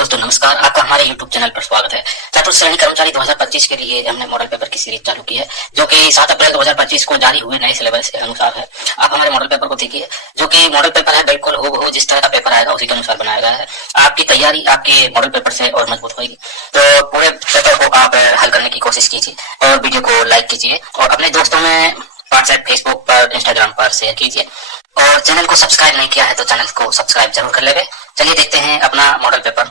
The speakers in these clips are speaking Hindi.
दोस्तों नमस्कार, आपका हमारे YouTube चैनल पर स्वागत है। चतुर्थ श्रेणी कर्मचारी 2025 के लिए हमने मॉडल पेपर की सीरीज चालू की है, जो कि 7 अप्रैल 2025 को जारी हुए नए सिलेबस के अनुसार है। आप हमारे मॉडल पेपर को देखिए, जो कि मॉडल पेपर है बिल्कुल हूबहू जिस तरह का पेपर आएगा उसी के अनुसार बनाया गया है। आपकी तैयारी आपके मॉडल पेपर से और मजबूत होगी। तो पूरे पेपर को आप हल करने की कोशिश कीजिए और वीडियो को लाइक कीजिए और अपने दोस्तों में व्हाट्सएप, फेसबुक पर, इंस्टाग्राम पर शेयर कीजिए। और चैनल को सब्सक्राइब नहीं किया है तो चैनल को सब्सक्राइब जरूर कर लेंगे। चलिए देखते हैं अपना मॉडल पेपर।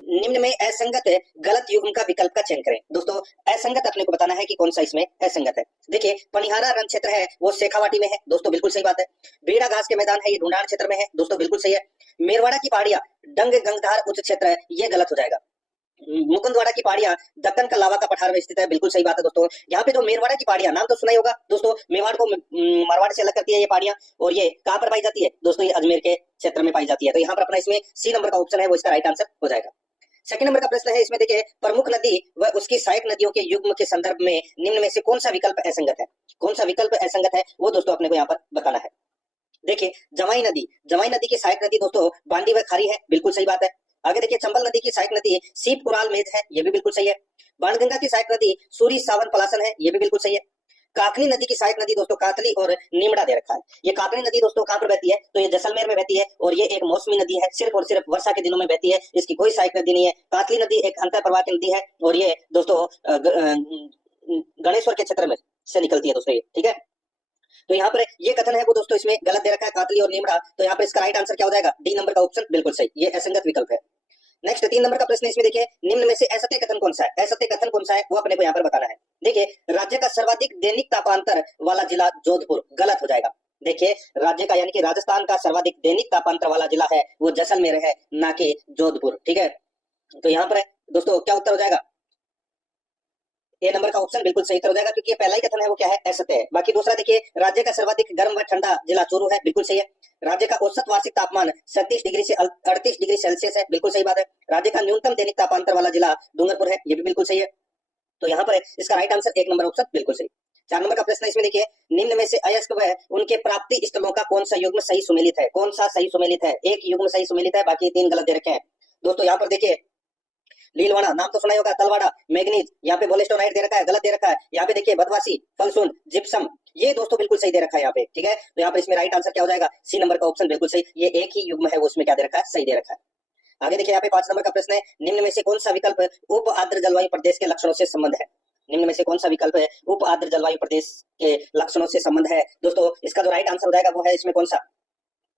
निम्न में असंगत गलत युग्म का विकल्प का चयन करें। दोस्तों असंगत अपने को बताना है कि कौन सा इसमें असंगत है। देखिए, पनिहारा रण क्षेत्र है वो शेखावाटी में है, दोस्तों बिल्कुल सही बात है। बेड़ा घास के मैदान है ये ढूंढान क्षेत्र में है, दोस्तों बिल्कुल सही है। मेरवाड़ा की पहाड़ियां डंग गंगधार उच्च क्षेत्र है, ये गलत हो जाएगा। मुकुंदवाड़ा की पहाड़ियां दक्कन का लावा का पठार में स्थित है, बिल्कुल सही बात है दोस्तों। यहाँ पे जो मेरवाड़ा की पहाड़ियां, नाम तो सुना ही होगा दोस्तों। मेवाड़ को मारवाड़ से अलग करती है ये पहाड़ियां, और ये कहाँ पर पाई जाती है दोस्तों? ये अजमेर के क्षेत्र में पाई जाती है। तो यहाँ पर अपना इसमें सी नंबर का ऑप्शन है वो इसका राइट आंसर हो जाएगा। सेकंड नंबर का प्रश्न है, इसमें देखिए, प्रमुख नदी व उसकी सहायक नदियों के युग्म के संदर्भ में निम्न में से कौन सा विकल्प असंगत है? कौन सा विकल्प असंगत है वो दोस्तों अपने को यहाँ पर बताना है। देखिए, जमाई नदी की सहायक नदी दोस्तों बांडी व खारी है, बिल्कुल सही बात है। आगे देखिए, चंबल नदी की सहायक नदी सीप कुराल मेज है, ये भी बिल्कुल सही है। बाणगंगा की सहायक नदी सूरी सावन पलासन है, ये भी बिल्कुल सही है। काकनी नदी की सहायक नदी दोस्तों कातली और नीमड़ा दे रखा है। ये काकनी नदी दोस्तों कहां पर बहती है? तो ये जैसलमेर में बहती है, और ये एक मौसमी नदी है, सिर्फ और सिर्फ वर्षा के दिनों में बहती है, इसकी कोई सहायक नदी नहीं है। कातली नदी एक अंतर प्रवाह की नदी है, और ये दोस्तों गणेश्वर के क्षेत्र में से निकलती है दोस्तों ये, ठीक है। तो यहाँ पर ये कथन है वो दोस्तों इसमें गलत दे रखा है, कातली और नीमड़ा। तो यहाँ पर इसका राइट आंसर क्या हो जाएगा? डी नंबर का ऑप्शन बिल्कुल सही, ये असंगत विकल्प है। नेक्स्ट 3 नंबर का प्रश्न इसमें देखिए, निम्न में से असत्य कथन कौन सा है? असत्य कथन कौन सा है वो अपने को यहाँ पर बताना है। देखिए, राज्य का सर्वाधिक दैनिक तापांतर वाला जिला जोधपुर, गलत हो जाएगा। देखिए, राज्य का यानी कि राजस्थान का सर्वाधिक दैनिक तापांतर वाला जिला है वो जैसलमेर है, ना कि जोधपुर, ठीक है। तो यहाँ पर दोस्तों क्या उत्तर हो जाएगा? ए नंबर का ऑप्शन बिल्कुल सही उत्तर हो जाएगा, क्योंकि ये पहला ही कथन है वो क्या है? असत्य है। बाकी दूसरा देखिए, राज्य का सर्वाधिक गर्म व ठंडा जिला चूरू है, बिल्कुल सही है। राज्य का औसत वार्षिक तापमान 37 डिग्री से 38 डिग्री सेल्सियस है, बिल्कुल सही बात है। राज्य का न्यूनतम दैनिक तापांतर वाला जिला डूंगरपुर है, ये भी बिल्कुल सही है। तो यहाँ पर इसका राइट आंसर 1 नंबर ऑप्शन बिल्कुल सही। 4 नंबर का प्रश्न इसमें देखिए, निम्न में से अयस्क व उनके प्राप्ति स्थलों का कौन सा युग्म सही सुमेलित है? कौन सा सही सुमेलित है? एक युग्म सही सुमेलित है, बाकी 3 गलत दे रखे हैं दोस्तों। यहाँ पर देखिए, लीलवाड़ा नाम तो सुना ही होगा, तलवाड़ा, मैग्नीज, यहाँ पे बोलेस्टोनाइट दे रखा है, गलत दे रखा है। यहाँ पे देखिए बदवासी, फलसून, जिप्सम, ये दोस्तों बिल्कुल सही दे रखा है यहाँ पे, ठीक है। तो यहाँ पे इसमें राइट आंसर क्या हो जाएगा? सी नंबर का ऑप्शन बिल्कुल सही, ये एक ही युग्म है वो उसमें क्या दे रखा है? सही दे रखा है। आगे देखिए, यहाँ पे 5 नंबर का प्रश्न है, निम्न में से कौन सा विकल्प उप आर्द्र जलवायु प्रदेश के लक्षणों से संबंध है? निम्न में से कौन सा विकल्प है उप आर्द्र जलवायु प्रदेश के लक्षणों से संबंध है? दोस्तों इसका जो राइट आंसर हो जाएगा वो है इसमें कौन सा,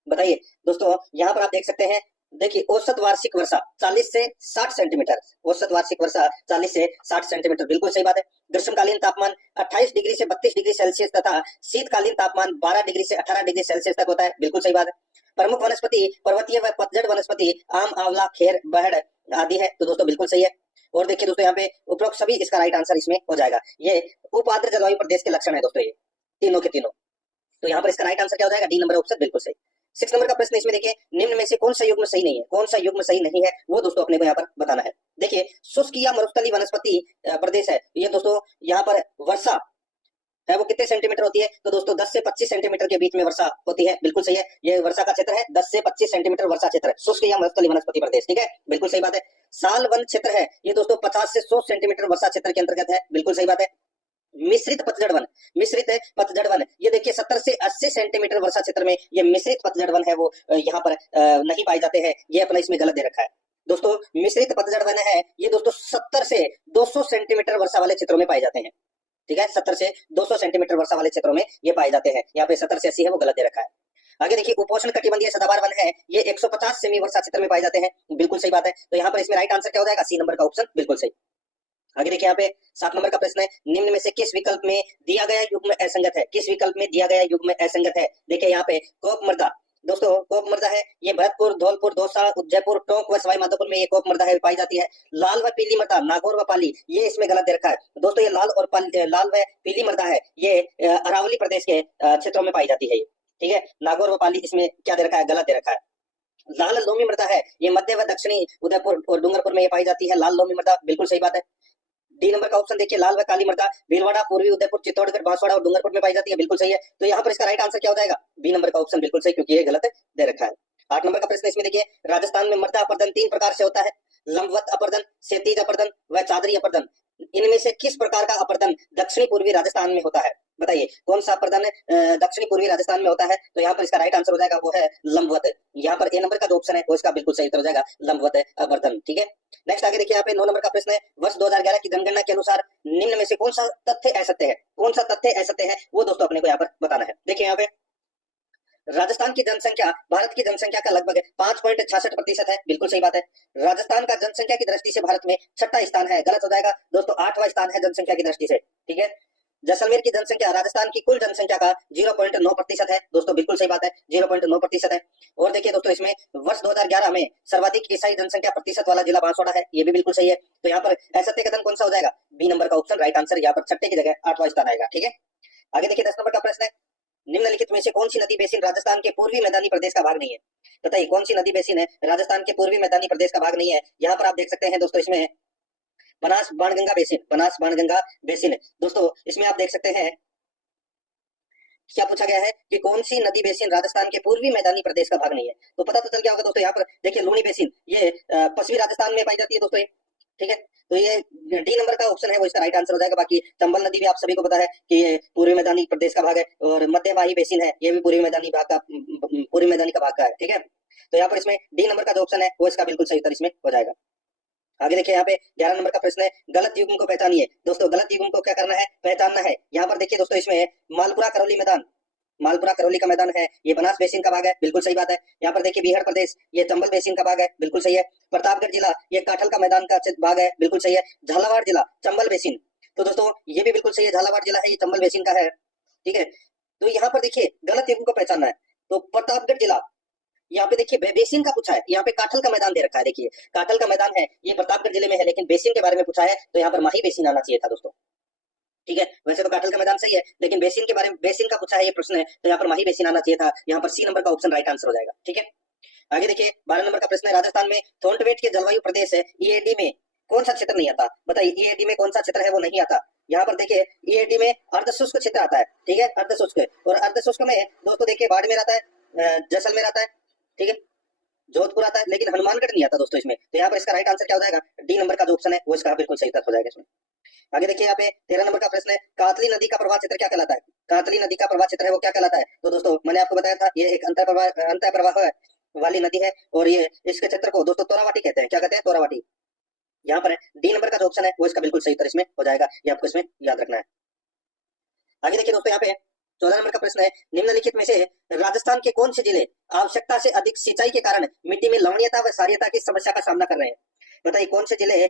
बताइए दोस्तों। यहाँ पर आप देख सकते हैं, देखिए, औसत वार्षिक वर्षा 40 से 60 सेंटीमीटर, औसत वार्षिक वर्षा 40 से 60 सेंटीमीटर, बिल्कुल सही बात है। ग्रीष्मकालीन तापमान 28 डिग्री से 32 डिग्री सेल्सियस तथा शीतकालीन तापमान 12 डिग्री से 18 डिग्री सेल्सियस तक होता है, बिल्कुल सही बात है। प्रमुख वनस्पति पर्वतीय व पतझड़ वनस्पति आम, आंवला, खेर, बहड़ आदि है, तो दोस्तों बिल्कुल सही है। और देखिए दोस्तों, यहाँ पे उपरोक्त सभी इसका राइट आंसर इसमें हो जाएगा। ये उप आर्द्र जलवायु प्रदेश के लक्षण है दोस्तों, ये तीनों के तीनों। तो यहाँ पर इसका राइट आंसर क्या हो जाएगा? डी नंबर ऑप्शन बिल्कुल सही। 6 नंबर का प्रश्न इसमें देखिए, निम्न में से कौन सा युग्म सही नहीं है? कौन सा युग्म सही नहीं है वो दोस्तों अपने को यहाँ पर बताना है। देखिए, शुष्क या मरुस्थलीय वनस्पति प्रदेश है, ये दोस्तों यहाँ पर वर्षा है वो कितने सेंटीमीटर होती है? तो दोस्तों 10 से 25 सेंटीमीटर के बीच में वर्षा होती है, बिल्कुल सही है। ये वर्षा का क्षेत्र है, 10 से 25 सेंटीमीटर वर्षा क्षेत्र है, शुष्क या मरुस्थलीय वनस्पति प्रदेश, ठीक है, बिल्कुल सही बात है। साल वन क्षेत्र है ये दोस्तों 50 से 100 सेंटीमीटर वर्षा क्षेत्र के अंतर्गत है, बिल्कुल सही बात है। मिश्रित पतझड़ वन, मिश्रित पतझड़ वन, ये देखिए 70 से 80 सेंटीमीटर वर्षा क्षेत्र में ये मिश्रित पतझड़ वन है वो यहाँ पर नहीं पाए जाते हैं, ये अपना इसमें गलत दे रखा है दोस्तों। मिश्रित पतझड़ वन है ये दोस्तों 70 से 200 सेंटीमीटर वर्षा वाले क्षेत्रों में पाए जाते हैं, ठीक है, 70 से 200 सेंटीमीटर वर्षा वाले क्षेत्रों में ये पाए जाते हैं। यहाँ पे 70 से 80 है वो गलत दे रखा है। आगे देखिए, उपोष्ण कटिबंधीय सदाबहार वन है ये 150 सेमी वर्षा क्षेत्र में पाए जाते हैं, बिल्कुल सही बात है। तो यहाँ पर इसमें राइट आंसर क्या हो जाएगा? सी नंबर का ऑप्शन बिल्कुल सही। आगे देखिए, यहाँ पे 7 नंबर का प्रश्न है, निम्न में से किस विकल्प में दिया गया युग्म असंगत है? किस विकल्प में दिया गया युग्म असंगत है? देखिए यहाँ पे कोप मृदा, दोस्तों कोप मृदा है ये भरतपुर, धौलपुर, दौसा, उदयपुर, टोंक व सवाई माधोपुर में ये कोप मृदा है पाई जाती है। लाल व पीली मृदा नागौर व पाली, ये इसमें गलत दे रखा है दोस्तों। ये लाल व पीली मृदा है ये अरावली प्रदेश के क्षेत्रों में पाई जाती है, ठीक है। नागौर व पाली इसमें क्या दे रखा है? गलत दे रखा है। लाल लोमी मृदा है ये मध्य व दक्षिणी उदयपुर और डूंगरपुर में ये पाई जाती है, लाल लोमी मृदा, बिल्कुल सही बात है। डी नंबर का ऑप्शन देखिए, लाल व काली मृदा भीलवाड़ा, पूर्वी उदयपुर, चित्तौड़गढ़, बांसवाड़ा और डूंगरपुर में पाई जाती है, बिल्कुल सही है। तो यहाँ पर इसका राइट आंसर क्या हो जाएगा? बी नंबर का ऑप्शन बिल्कुल सही, क्योंकि ये गलत दे रखा है। 8 नंबर का प्रश्न इसमें देखिए, राजस्थान में मृदा अपरदन 3 प्रकार से होता है, लंबवत अपरदन, क्षैतिज अपरदन व चादरी अपरदन। इनमें से किस प्रकार का अपरदन दक्षिणी पूर्वी राजस्थान में होता है? बताइए कौन सा अपरदन दक्षिणी पूर्वी राजस्थान में होता है? तो यहाँ पर इसका राइट आंसर हो जाएगा वो है लंबवत। यहाँ पर ए नंबर का जो ऑप्शन है वो इसका बिल्कुल सही उत्तर हो जाएगा, लंबवत अपरदन। ठीक है, नेक्स्ट आगे देखिए, यहाँ पे 9 नंबर का प्रश्न है, वर्ष 2011 की जनगणना के अनुसार निम्न में से कौन सा तथ्य असत्य है? कौन सा तथ्य असत्य है वो दोस्तों अपने को यहाँ पर बताना है। देखिए यहाँ पे राजस्थान की जनसंख्या भारत की जनसंख्या का लगभग 5.66% है, बिल्कुल सही बात है। राजस्थान का जनसंख्या की दृष्टि से भारत में 6ठा स्थान है, गलत हो जाएगा दोस्तों, 8वां स्थान है जनसंख्या की दृष्टि से। ठीक है, जैसलमेर की जनसंख्या राजस्थान की कुल जनसंख्या का 0.9% है दोस्तों, बिल्कुल सही बात है, 0.9% है। और देखिए दोस्तों, इसमें वर्ष 2011 में सर्वाधिक ईसाई जनसंख्या प्रतिशत वाला जिला बांसवाड़ा है, ये भी बिल्कुल सही है। तो यहाँ पर असत्य कथन कौन सा हो जाएगा? बी नंबर का ऑप्शन राइट आंसर, यहाँ पर 6ठे की जगह 8वां स्थान आएगा। ठीक है, आगे देखिए 10 नंबर का प्रश्न है, निम्नलिखित में से कौन सी नदी बेसिन राजस्थान के पूर्वी मैदानी प्रदेश का भाग नहीं है? बताइए कौन सी नदी बेसिन है राजस्थान के पूर्वी मैदानी प्रदेश का भाग नहीं है? यहाँ पर आप देख सकते हैं दोस्तों, इसमें बनास बाणगंगा बेसिन, बनास बाणगंगा बेसिन दोस्तों, इसमें आप देख सकते हैं क्या पूछा गया है कि कौन सी नदी बेसिन राजस्थान के पूर्वी मैदानी प्रदेश का भाग नहीं है। तो पता तो चल गया होगा दोस्तों, यहाँ पर देखिए लूनी बेसिन, ये पश्चिमी राजस्थान में पाई जाती है दोस्तों, ठीक है। तो ये डी नंबर का ऑप्शन है वो इसका राइट आंसर हो जाएगा। बाकी चंबल नदी भी आप सभी को पता है कि ये पूर्वी मैदानी प्रदेश का भाग है, और मध्यवाही बेसिन है, ये भी पूर्वी मैदानी का भाग का है। ठीक है, तो यहाँ पर इसमें डी नंबर का जो ऑप्शन है वो इसका बिल्कुल सही उत्तर इसमें हो जाएगा। आगे देखिए, यहाँ पे 11 नंबर का प्रश्न है, गलत युग्म को पहचानिए। दोस्तों गलत युग्म को क्या करना है? पहचानना है। यहाँ पर देखिए दोस्तों, इसमें मालपुरा करौली मैदान, मालपुरा करौली का मैदान है, ये बनास बेसिन का भाग है, बिल्कुल सही बात है। यहाँ पर देखिए बिहार प्रदेश, ये चंबल बेसिन का भाग है, बिल्कुल सही है। प्रतापगढ़ जिला, ये काठल का मैदान का भाग है, बिल्कुल सही है। झालावाड़ जिला चंबल बेसिन, तो दोस्तों ये भी बिल्कुल सही है, झालावाड़ जिला है ये चंबल बेसिन का है। ठीक है, तो यहाँ पर देखिए गलत युग्म को पहचानना है। तो प्रतापगढ़ जिला, यहाँ पे देखिए बेसिन का पूछा है, यहाँ पे काठल का मैदान दे रखा है, देखिए काठल का मैदान है, ये प्रतापगढ़ जिले में है, लेकिन बेसिन के बारे में पूछा है तो यहाँ पर माही बेसिन आना चाहिए था दोस्तों। ठीक है, वैसे तो काठल का मैदान सही है, लेकिन बेसिन के बारे में, बेसिन का पूछा है ये प्रश्न है, तो यहाँ पर माही बेसिन आना चाहिए था। यहाँ पर सी नंबर का ऑप्शन राइट आंसर हो जाएगा। ठीक है, आगे देखिए 12 नंबर का प्रश्न है, राजस्थान में थोंटवेट के जलवायु प्रदेश है, ईएडी में कौन सा क्षेत्र नहीं आता? बताइए ईएडी में कौन सा क्षेत्र है वो नहीं आता? यहाँ पर देखिए ईएडी में अर्धशुष्क क्षेत्र आता है। ठीक है, अर्धशुष्क, और अर्धशुष्क में दोस्तों देखिए बाड़मेर आता है, जैसलमेर आता है, ठीक है, जोधपुर आता है, लेकिन हनुमानगढ़ नहीं आता दोस्तों इसमें। तो यहाँ पर इसका राइट आंसर क्या हो जाएगा? डी नंबर का जो ऑप्शन है वो इसका बिल्कुल सही उत्तर हो जाएगा इसमें। आगे देखिए, यहाँ पे 13 नंबर का प्रश्न है, कातली नदी का प्रवाह क्षेत्र क्या कहलाता है? कातली नदी का प्रवाह क्षेत्र है वो क्या कहलाता है? तो दोस्तों मैंने आपको बताया था, ये एक अंतर प्रवाह वाली नदी है, और ये इसके क्षेत्र को दोस्तों तोरावाटी कहते हैं। क्या कहते हैं? तोरावाटी। यहाँ पर डी नंबर का जो ऑप्शन है वो इसका बिल्कुल सही उत्तर इसमें हो जाएगा, ये आपको इसमें याद रखना है। आगे देखिए दोस्तों, यहाँ पे 14 नंबर का प्रश्न है, निम्नलिखित में से राजस्थान के कौन से जिले आवश्यकता से अधिक सिंचाई के कारण मिट्टी में लवणीयता व क्षारीयता की समस्या का सामना कर रहे हैं? बताइए कौन से जिले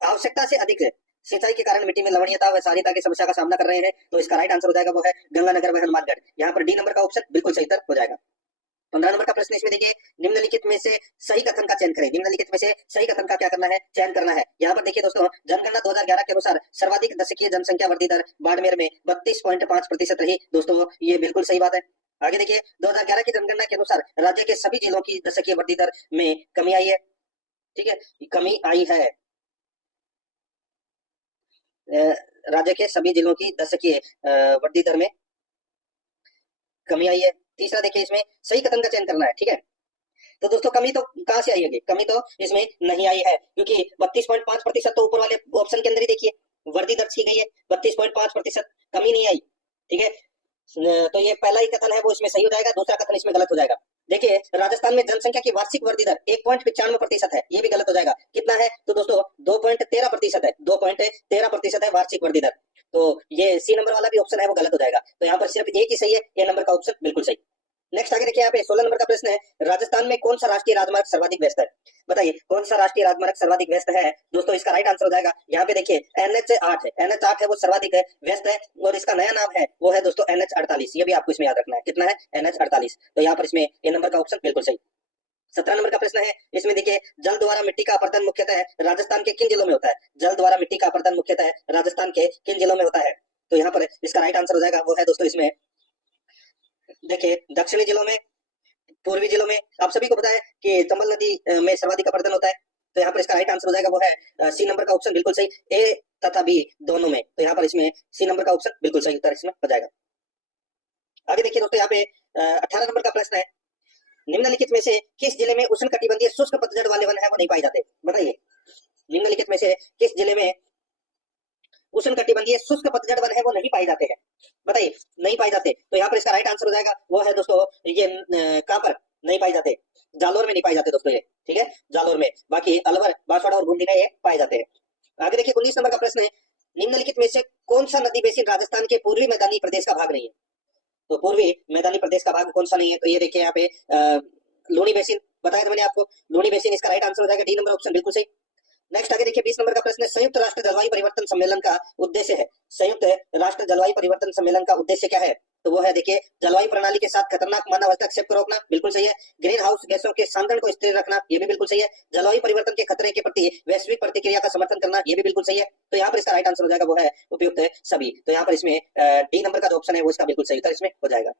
आवश्यकता से अधिक सिंचाई के कारण मिट्टी में लवणीयता व क्षारीयता की समस्या का सामना कर रहे हैं? तो इसका राइट आंसर हो जाएगा वो है गंगानगर व हनुमानगढ़। यहाँ पर डी नंबर का ऑप्शन बिल्कुल सही उत्तर हो जाएगा। 15 नंबर का प्रश्न इसमें देखिए, निम्नलिखित में से सही कथन का चयन करें। निम्नलिखित में से सही कथन का क्या करना है? चयन करना है। यहाँ पर देखिए दोस्तों, जनगणना 2011 के अनुसार सर्वाधिक दशकीय जनसंख्या वृद्धि दर बाड़मेर में 32.5% रही। दोस्तों ये बिल्कुल सही बात है। आगे देखिए, 2011 की जनगणना के अनुसार राज्य के सभी जिलों की दशकीय वृद्धि दर में कमी आई है। ठीक है, कमी आई है, राज्य के सभी जिलों की दशकीय वृद्धि दर में कमी आई है। तीसरा देखिए, इसमें सही कथन का चयन करना है। ठीक है, तो दोस्तों कमी तो कहां से आई होगी? कमी तो इसमें नहीं आई है, क्योंकि 32.5% तो ऊपर वाले ऑप्शन के अंदर ही देखिए वृद्धि दर्ज की गई है, 32.5% कमी नहीं आई। ठीक है, तो ये पहला ही कथन है वो इसमें सही हो जाएगा, दूसरा कथन इसमें गलत हो जाएगा। देखिए राजस्थान में जनसंख्या की वार्षिक वृद्धि दर 1.95% है, ये भी गलत हो जाएगा। कितना है? तो दोस्तों 2.13% है, 2.13% है वार्षिक वृद्धि दर। तो ये सी नंबर वाला भी ऑप्शन है वो गलत हो जाएगा। तो यहाँ पर सिर्फ एक ही सही है, ए नंबर का ऑप्शन बिल्कुल सही। नेक्स्ट आगे देखिए, यहाँ पे 16 नंबर का प्रश्न है, राजस्थान में कौन सा राष्ट्रीय राजमार्ग सर्वाधिक व्यस्त है? बताइए कौन सा राष्ट्रीय राजमार्ग सर्वाधिक व्यस्त है? दोस्तों इसका राइट आंसर हो जाएगा, यहाँ पे देखिए NH8 है, NH8 है वो सर्वाधिक है व्यस्त है, और इसका नया नाम है वो है दोस्तों NH48। ये भी आपको इसमें याद रखना है, कितना है? NH48। तो यहाँ पर इसमें ए नंबर का ऑप्शन बिल्कुल सही। 17 नंबर का प्रश्न है, इसमें देखिए जल द्वारा मिट्टी का अपरदन मुख्यतः राजस्थान के किन जिलों में होता है? जल द्वारा मिट्टी का अपरदन मुख्यतः राजस्थान के किन जिलों में होता है? तो यहाँ पर इसका राइट आंसर हो जाएगा वो है दोस्तों इसमें देखिए दक्षिणी जिलों में, पूर्वी जिलों में। आप सभी को पता है कि चंबल नदी में सर्वाधिक अपरदन होता है। तो यहाँ पर इसका राइट आंसर हो जाएगा वो है सी नंबर का ऑप्शन बिल्कुल सही, ए तथा बी दोनों में। तो यहाँ पर इसमें सी नंबर का ऑप्शन बिल्कुल सही उत्तर इसमें हो जाएगा। आगे देखिए दोस्तों, यहाँ पे 18 नंबर का प्रश्न है, निम्नलिखित में से किस जिले में उष्णकटिबंधीय शुष्क पतझड़ वाले वन है वो नहीं पाए जाते? बताइए, निम्नलिखित में से किस जिले में उष्णकटिबंधीय शुष्क पतझड़ वन है वो नहीं पाए जाते हैं? बताइए, नहीं पाए जाते। तो यहाँ पर इसका राइट आंसर हो जाएगा वो है दोस्तों ये कहां पर नहीं पाए जाते? जालोर में नहीं पाए जाते दोस्तों ये, ठीक है, जालोर में। बाकी अलवर, बांसवाड़ा और बूंदी में ये पाए जाते हैं। आगे देखिए 19 नंबर का प्रश्न है, निम्नलिखित में से कौन सा नदी बेसिन राजस्थान के पूर्वी मैदानी प्रदेश का भाग नहीं है? तो पूर्वी मैदानी प्रदेश का भाग कौन सा नहीं है? तो ये देखिए यहाँ पे लूनी बेसिन बताया था मैंने आपको, लूनी बेसिन इसका राइट आंसर हो जाएगा डी नंबर ऑप्शन, बिल्कुल सही। नेक्स्ट आगे देखिए 20 नंबर का प्रश्न है, संयुक्त राष्ट्र जलवायु परिवर्तन सम्मेलन का उद्देश्य है, संयुक्त राष्ट्र जलवायु परिवर्तन सम्मेलन का उद्देश्य क्या है? तो वो है देखिए जलवायु प्रणाली के साथ खतरनाक मानव हस्तक्षेप को रोकना, बिल्कुल सही है। ग्रीन हाउस गैसों के सांद्रण को स्थिर रखना, ये भी बिल्कुल सही है। जलवायु परिवर्तन के खतरे के प्रति वैश्विक प्रतिक्रिया का समर्थन करना, ये भी बिल्कुल सही है। तो यहाँ पर इसका राइट आंसर हो जाएगा वो है उपयुक्त सभी। तो यहाँ पर इसमें डी नंबर का जो ऑप्शन है वो इसका बिल्कुल सही उत्तर इसमें हो जाएगा।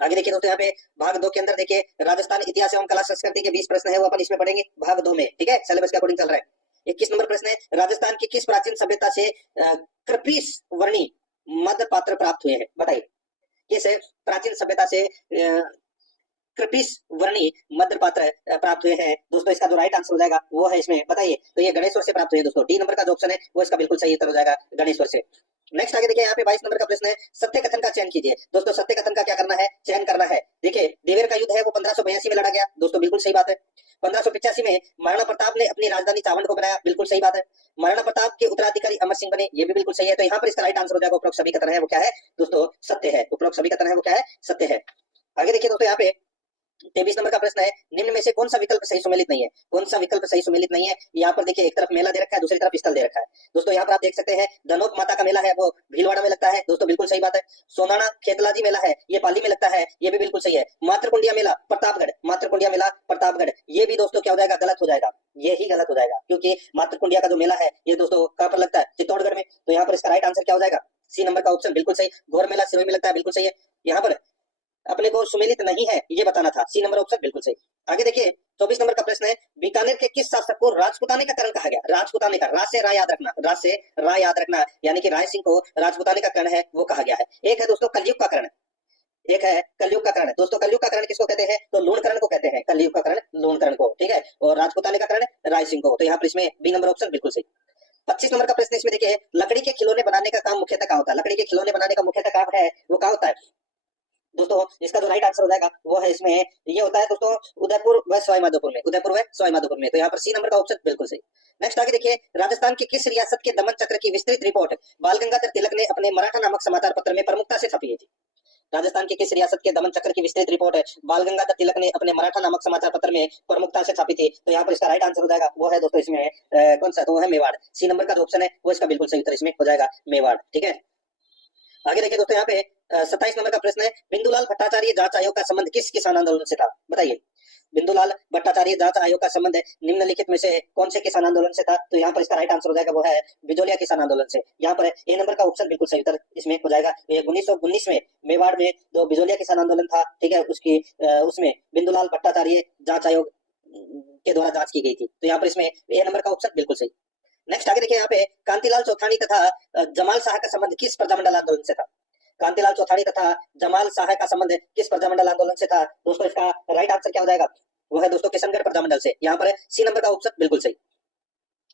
आगे देखिए दोस्तों यहाँ पे भाग 2 के अंदर देखिए राजस्थान इतिहास एवं कला संस्कृति के 20 प्रश्न है वो अपन इसमें पढ़ेंगे भाग 2 में, ठीक है, सिलेबस के अकॉर्डिंग चल रहा है। 21 नंबर प्रश्न है, राजस्थान की किस प्राचीन सभ्यता से कृपीस वर्णी मध्य पात्र प्राप्त हुए हैं? बताइए, किस प्राचीन सभ्यता से कृपीस वर्णी मध्य पात्र प्राप्त हुए हैं? दोस्तों इसका जो राइट आंसर हो जाएगा वो है इसमें, बताइए, तो ये गणेश्वर से प्राप्त हुए दोस्तों। डी नंबर का जो ऑप्शन है वो इसका बिल्कुल सही उत्तर हो जाएगा, गणेश्वर से। नेक्स्ट आगे देखिए यहाँ पे 22 नंबर का प्रश्न है, सत्य कथन का चयन कीजिए। दोस्तों सत्य कथन का क्या करना है? चयन करना है। देखिए देवेर का युद्ध है वो 1582 में लड़ा गया, दोस्तों बिल्कुल सही बात है। 1585 में महाराणा प्रताप ने अपनी राजधानी चावंड को बनाया, बिल्कुल सही बात है। महाराणा प्रताप के उत्तराधिकारी अमर सिंह बने, ये भी बिल्कुल सही है। तो यहाँ पर इसका राइट आंसर हो जाएगा उपरोक्त सभी कथन है वो क्या है? दोस्तों सत्य है, उपरोक्त सभी कथन है वो क्या है? सत्य है। आगे देखिए दोस्तों यहाँ पे 23 नंबर का प्रश्न है, निम्न में से कौन सा विकल्प सही सुमेलित नहीं है? कौन सा विकल्प सही सुमेलित नहीं है? यहाँ पर देखिए एक तरफ मेला दे रखा है, दूसरी तरफ स्थल दे रखा है। दोस्तों यहाँ पर आप देख सकते हैं धनोक माता का मेला है वो भीलवाड़ा में लगता है, दोस्तों बिल्कुल सही बात है। सोनाना खेतलाजी मेला है ये पाली में लगता है, ये भी बिल्कुल सही है। मातृकुंडिया मेला प्रतापगढ़, मातृकुंडिया मेला प्रतापगढ़, ये भी दोस्तों क्या हो जाएगा? गलत हो जाएगा, ये ही गलत हो जाएगा, क्योंकि मातृकुंडिया का जो मेला है ये दोस्तों कहाँ पर लगता है? चित्तौड़गढ़ में। तो यहाँ पर इसका राइट आंसर क्या हो जाएगा? सी नंबर का ऑप्शन बिल्कुल सही। घोर मेला सिरोही में लगता है, बिल्कुल सही है। यहाँ पर अपने को सुमेलित नहीं है ये बताना था, सी नंबर ऑप्शन बिल्कुल सही। आगे देखिए 24 नंबर का प्रश्न है, बीकानेर के किस शासक को राजपुताने का करण कहा गया? राजपुताने का, राज से रा याद रखना, राज से रा याद रखना, यानी कि राय सिंह को राजपुताने का करण है वो कहा गया है। एक है दोस्तों कलयुग का करण, एक है कलयुग का करण। दोस्तों कलयुग का करण किसको कहते हैं? तो लूणकरण को कहते हैं, कलयुग का करण लूणकरण को, ठीक है, और राजपुताने का करण राय सिंह को। तो यहाँ पर इसमें बी नंबर ऑप्शन बिल्कुल सही। 25 नंबर का प्रश्न इसमें देखिए, लकड़ी के खिलौने बनाने का काम मुख्यतः क्या होता है? लकड़ी के खिलौने बनाने का मुख्यतः काम है वो क्या होता है? दोस्तों इसका जो राइट आंसर हो जाएगा वो है इसमें ये होता है दोस्तों उदयपुर व सवाईमाधोपुर में, उदयपुर व सवाईमाधोपुर में। तो यहाँ पर सी नंबर का ऑप्शन बिल्कुल सही। नेक्स्ट आगे देखिए, राजस्थान की किस रियासत के दमन चक्र की विस्तृत रिपोर्ट बाल गंगाधर तिलक ने अपने मराठा नामक समाचार पत्र में प्रमुखता से छापी थी? राजस्थान की किस रियासत के दमन चक्र की विस्तृत रिपोर्ट बाल गंगाधर तिलक ने अपने मराठा नामक समाचार पत्र में प्रमुखता से छापी थी? तो यहाँ पर इसका राइट आंसर हो जाएगा वो है दोस्तों इसमें कौन सा? तो वो है मेवाड़। सी नंबर का जो ऑप्शन है वो इसका बिल्कुल सही उत्तर इसमें हो जाएगा, मेवाड़, ठीक है। आगे देखिए दोस्तों यहाँ पे 27 नंबर का प्रश्न है, बिंदुलाल भट्टाचार्य जांच आयोग का संबंध किस किसान आंदोलन से था? बताइए, बिंदुलाल भट्टाचार्य जांच आयोग का संबंध निम्नलिखित में से कौन से किसान आंदोलन से था? तो यहाँ पर इसका राइट आंसर हो जाएगा वो है बिजोलिया किसान आंदोलन से। यहाँ पर ए नंबर का ऑप्शन बिल्कुल सही उत्तर इसमें हो जाएगा। 1919 में मेवाड़ में जो बिजोलिया किसान आंदोलन था, ठीक है, उसकी उसमें बिंदुलाल भट्टाचार्य जांच आयोग के द्वारा जांच की गई थी। तो यहाँ पर इसमें ए नंबर का ऑप्शन बिल्कुल सही। नेक्स्ट आगे देखिए यहाँ पे कांतिलाल चौथानी तथा जमाल शाह का संबंध किस प्रजामंडल आंदोलन से था? कांतिलाल चौथानी तथा जमाल शाह का संबंध किस प्रजामंडल आंदोलन से था? दोस्तों इसका राइट आंसर क्या हो जाएगा? वो है दोस्तों किशनगढ़ प्रजामंडल से। यहाँ पर सी नंबर का ऑप्शन बिल्कुल सही।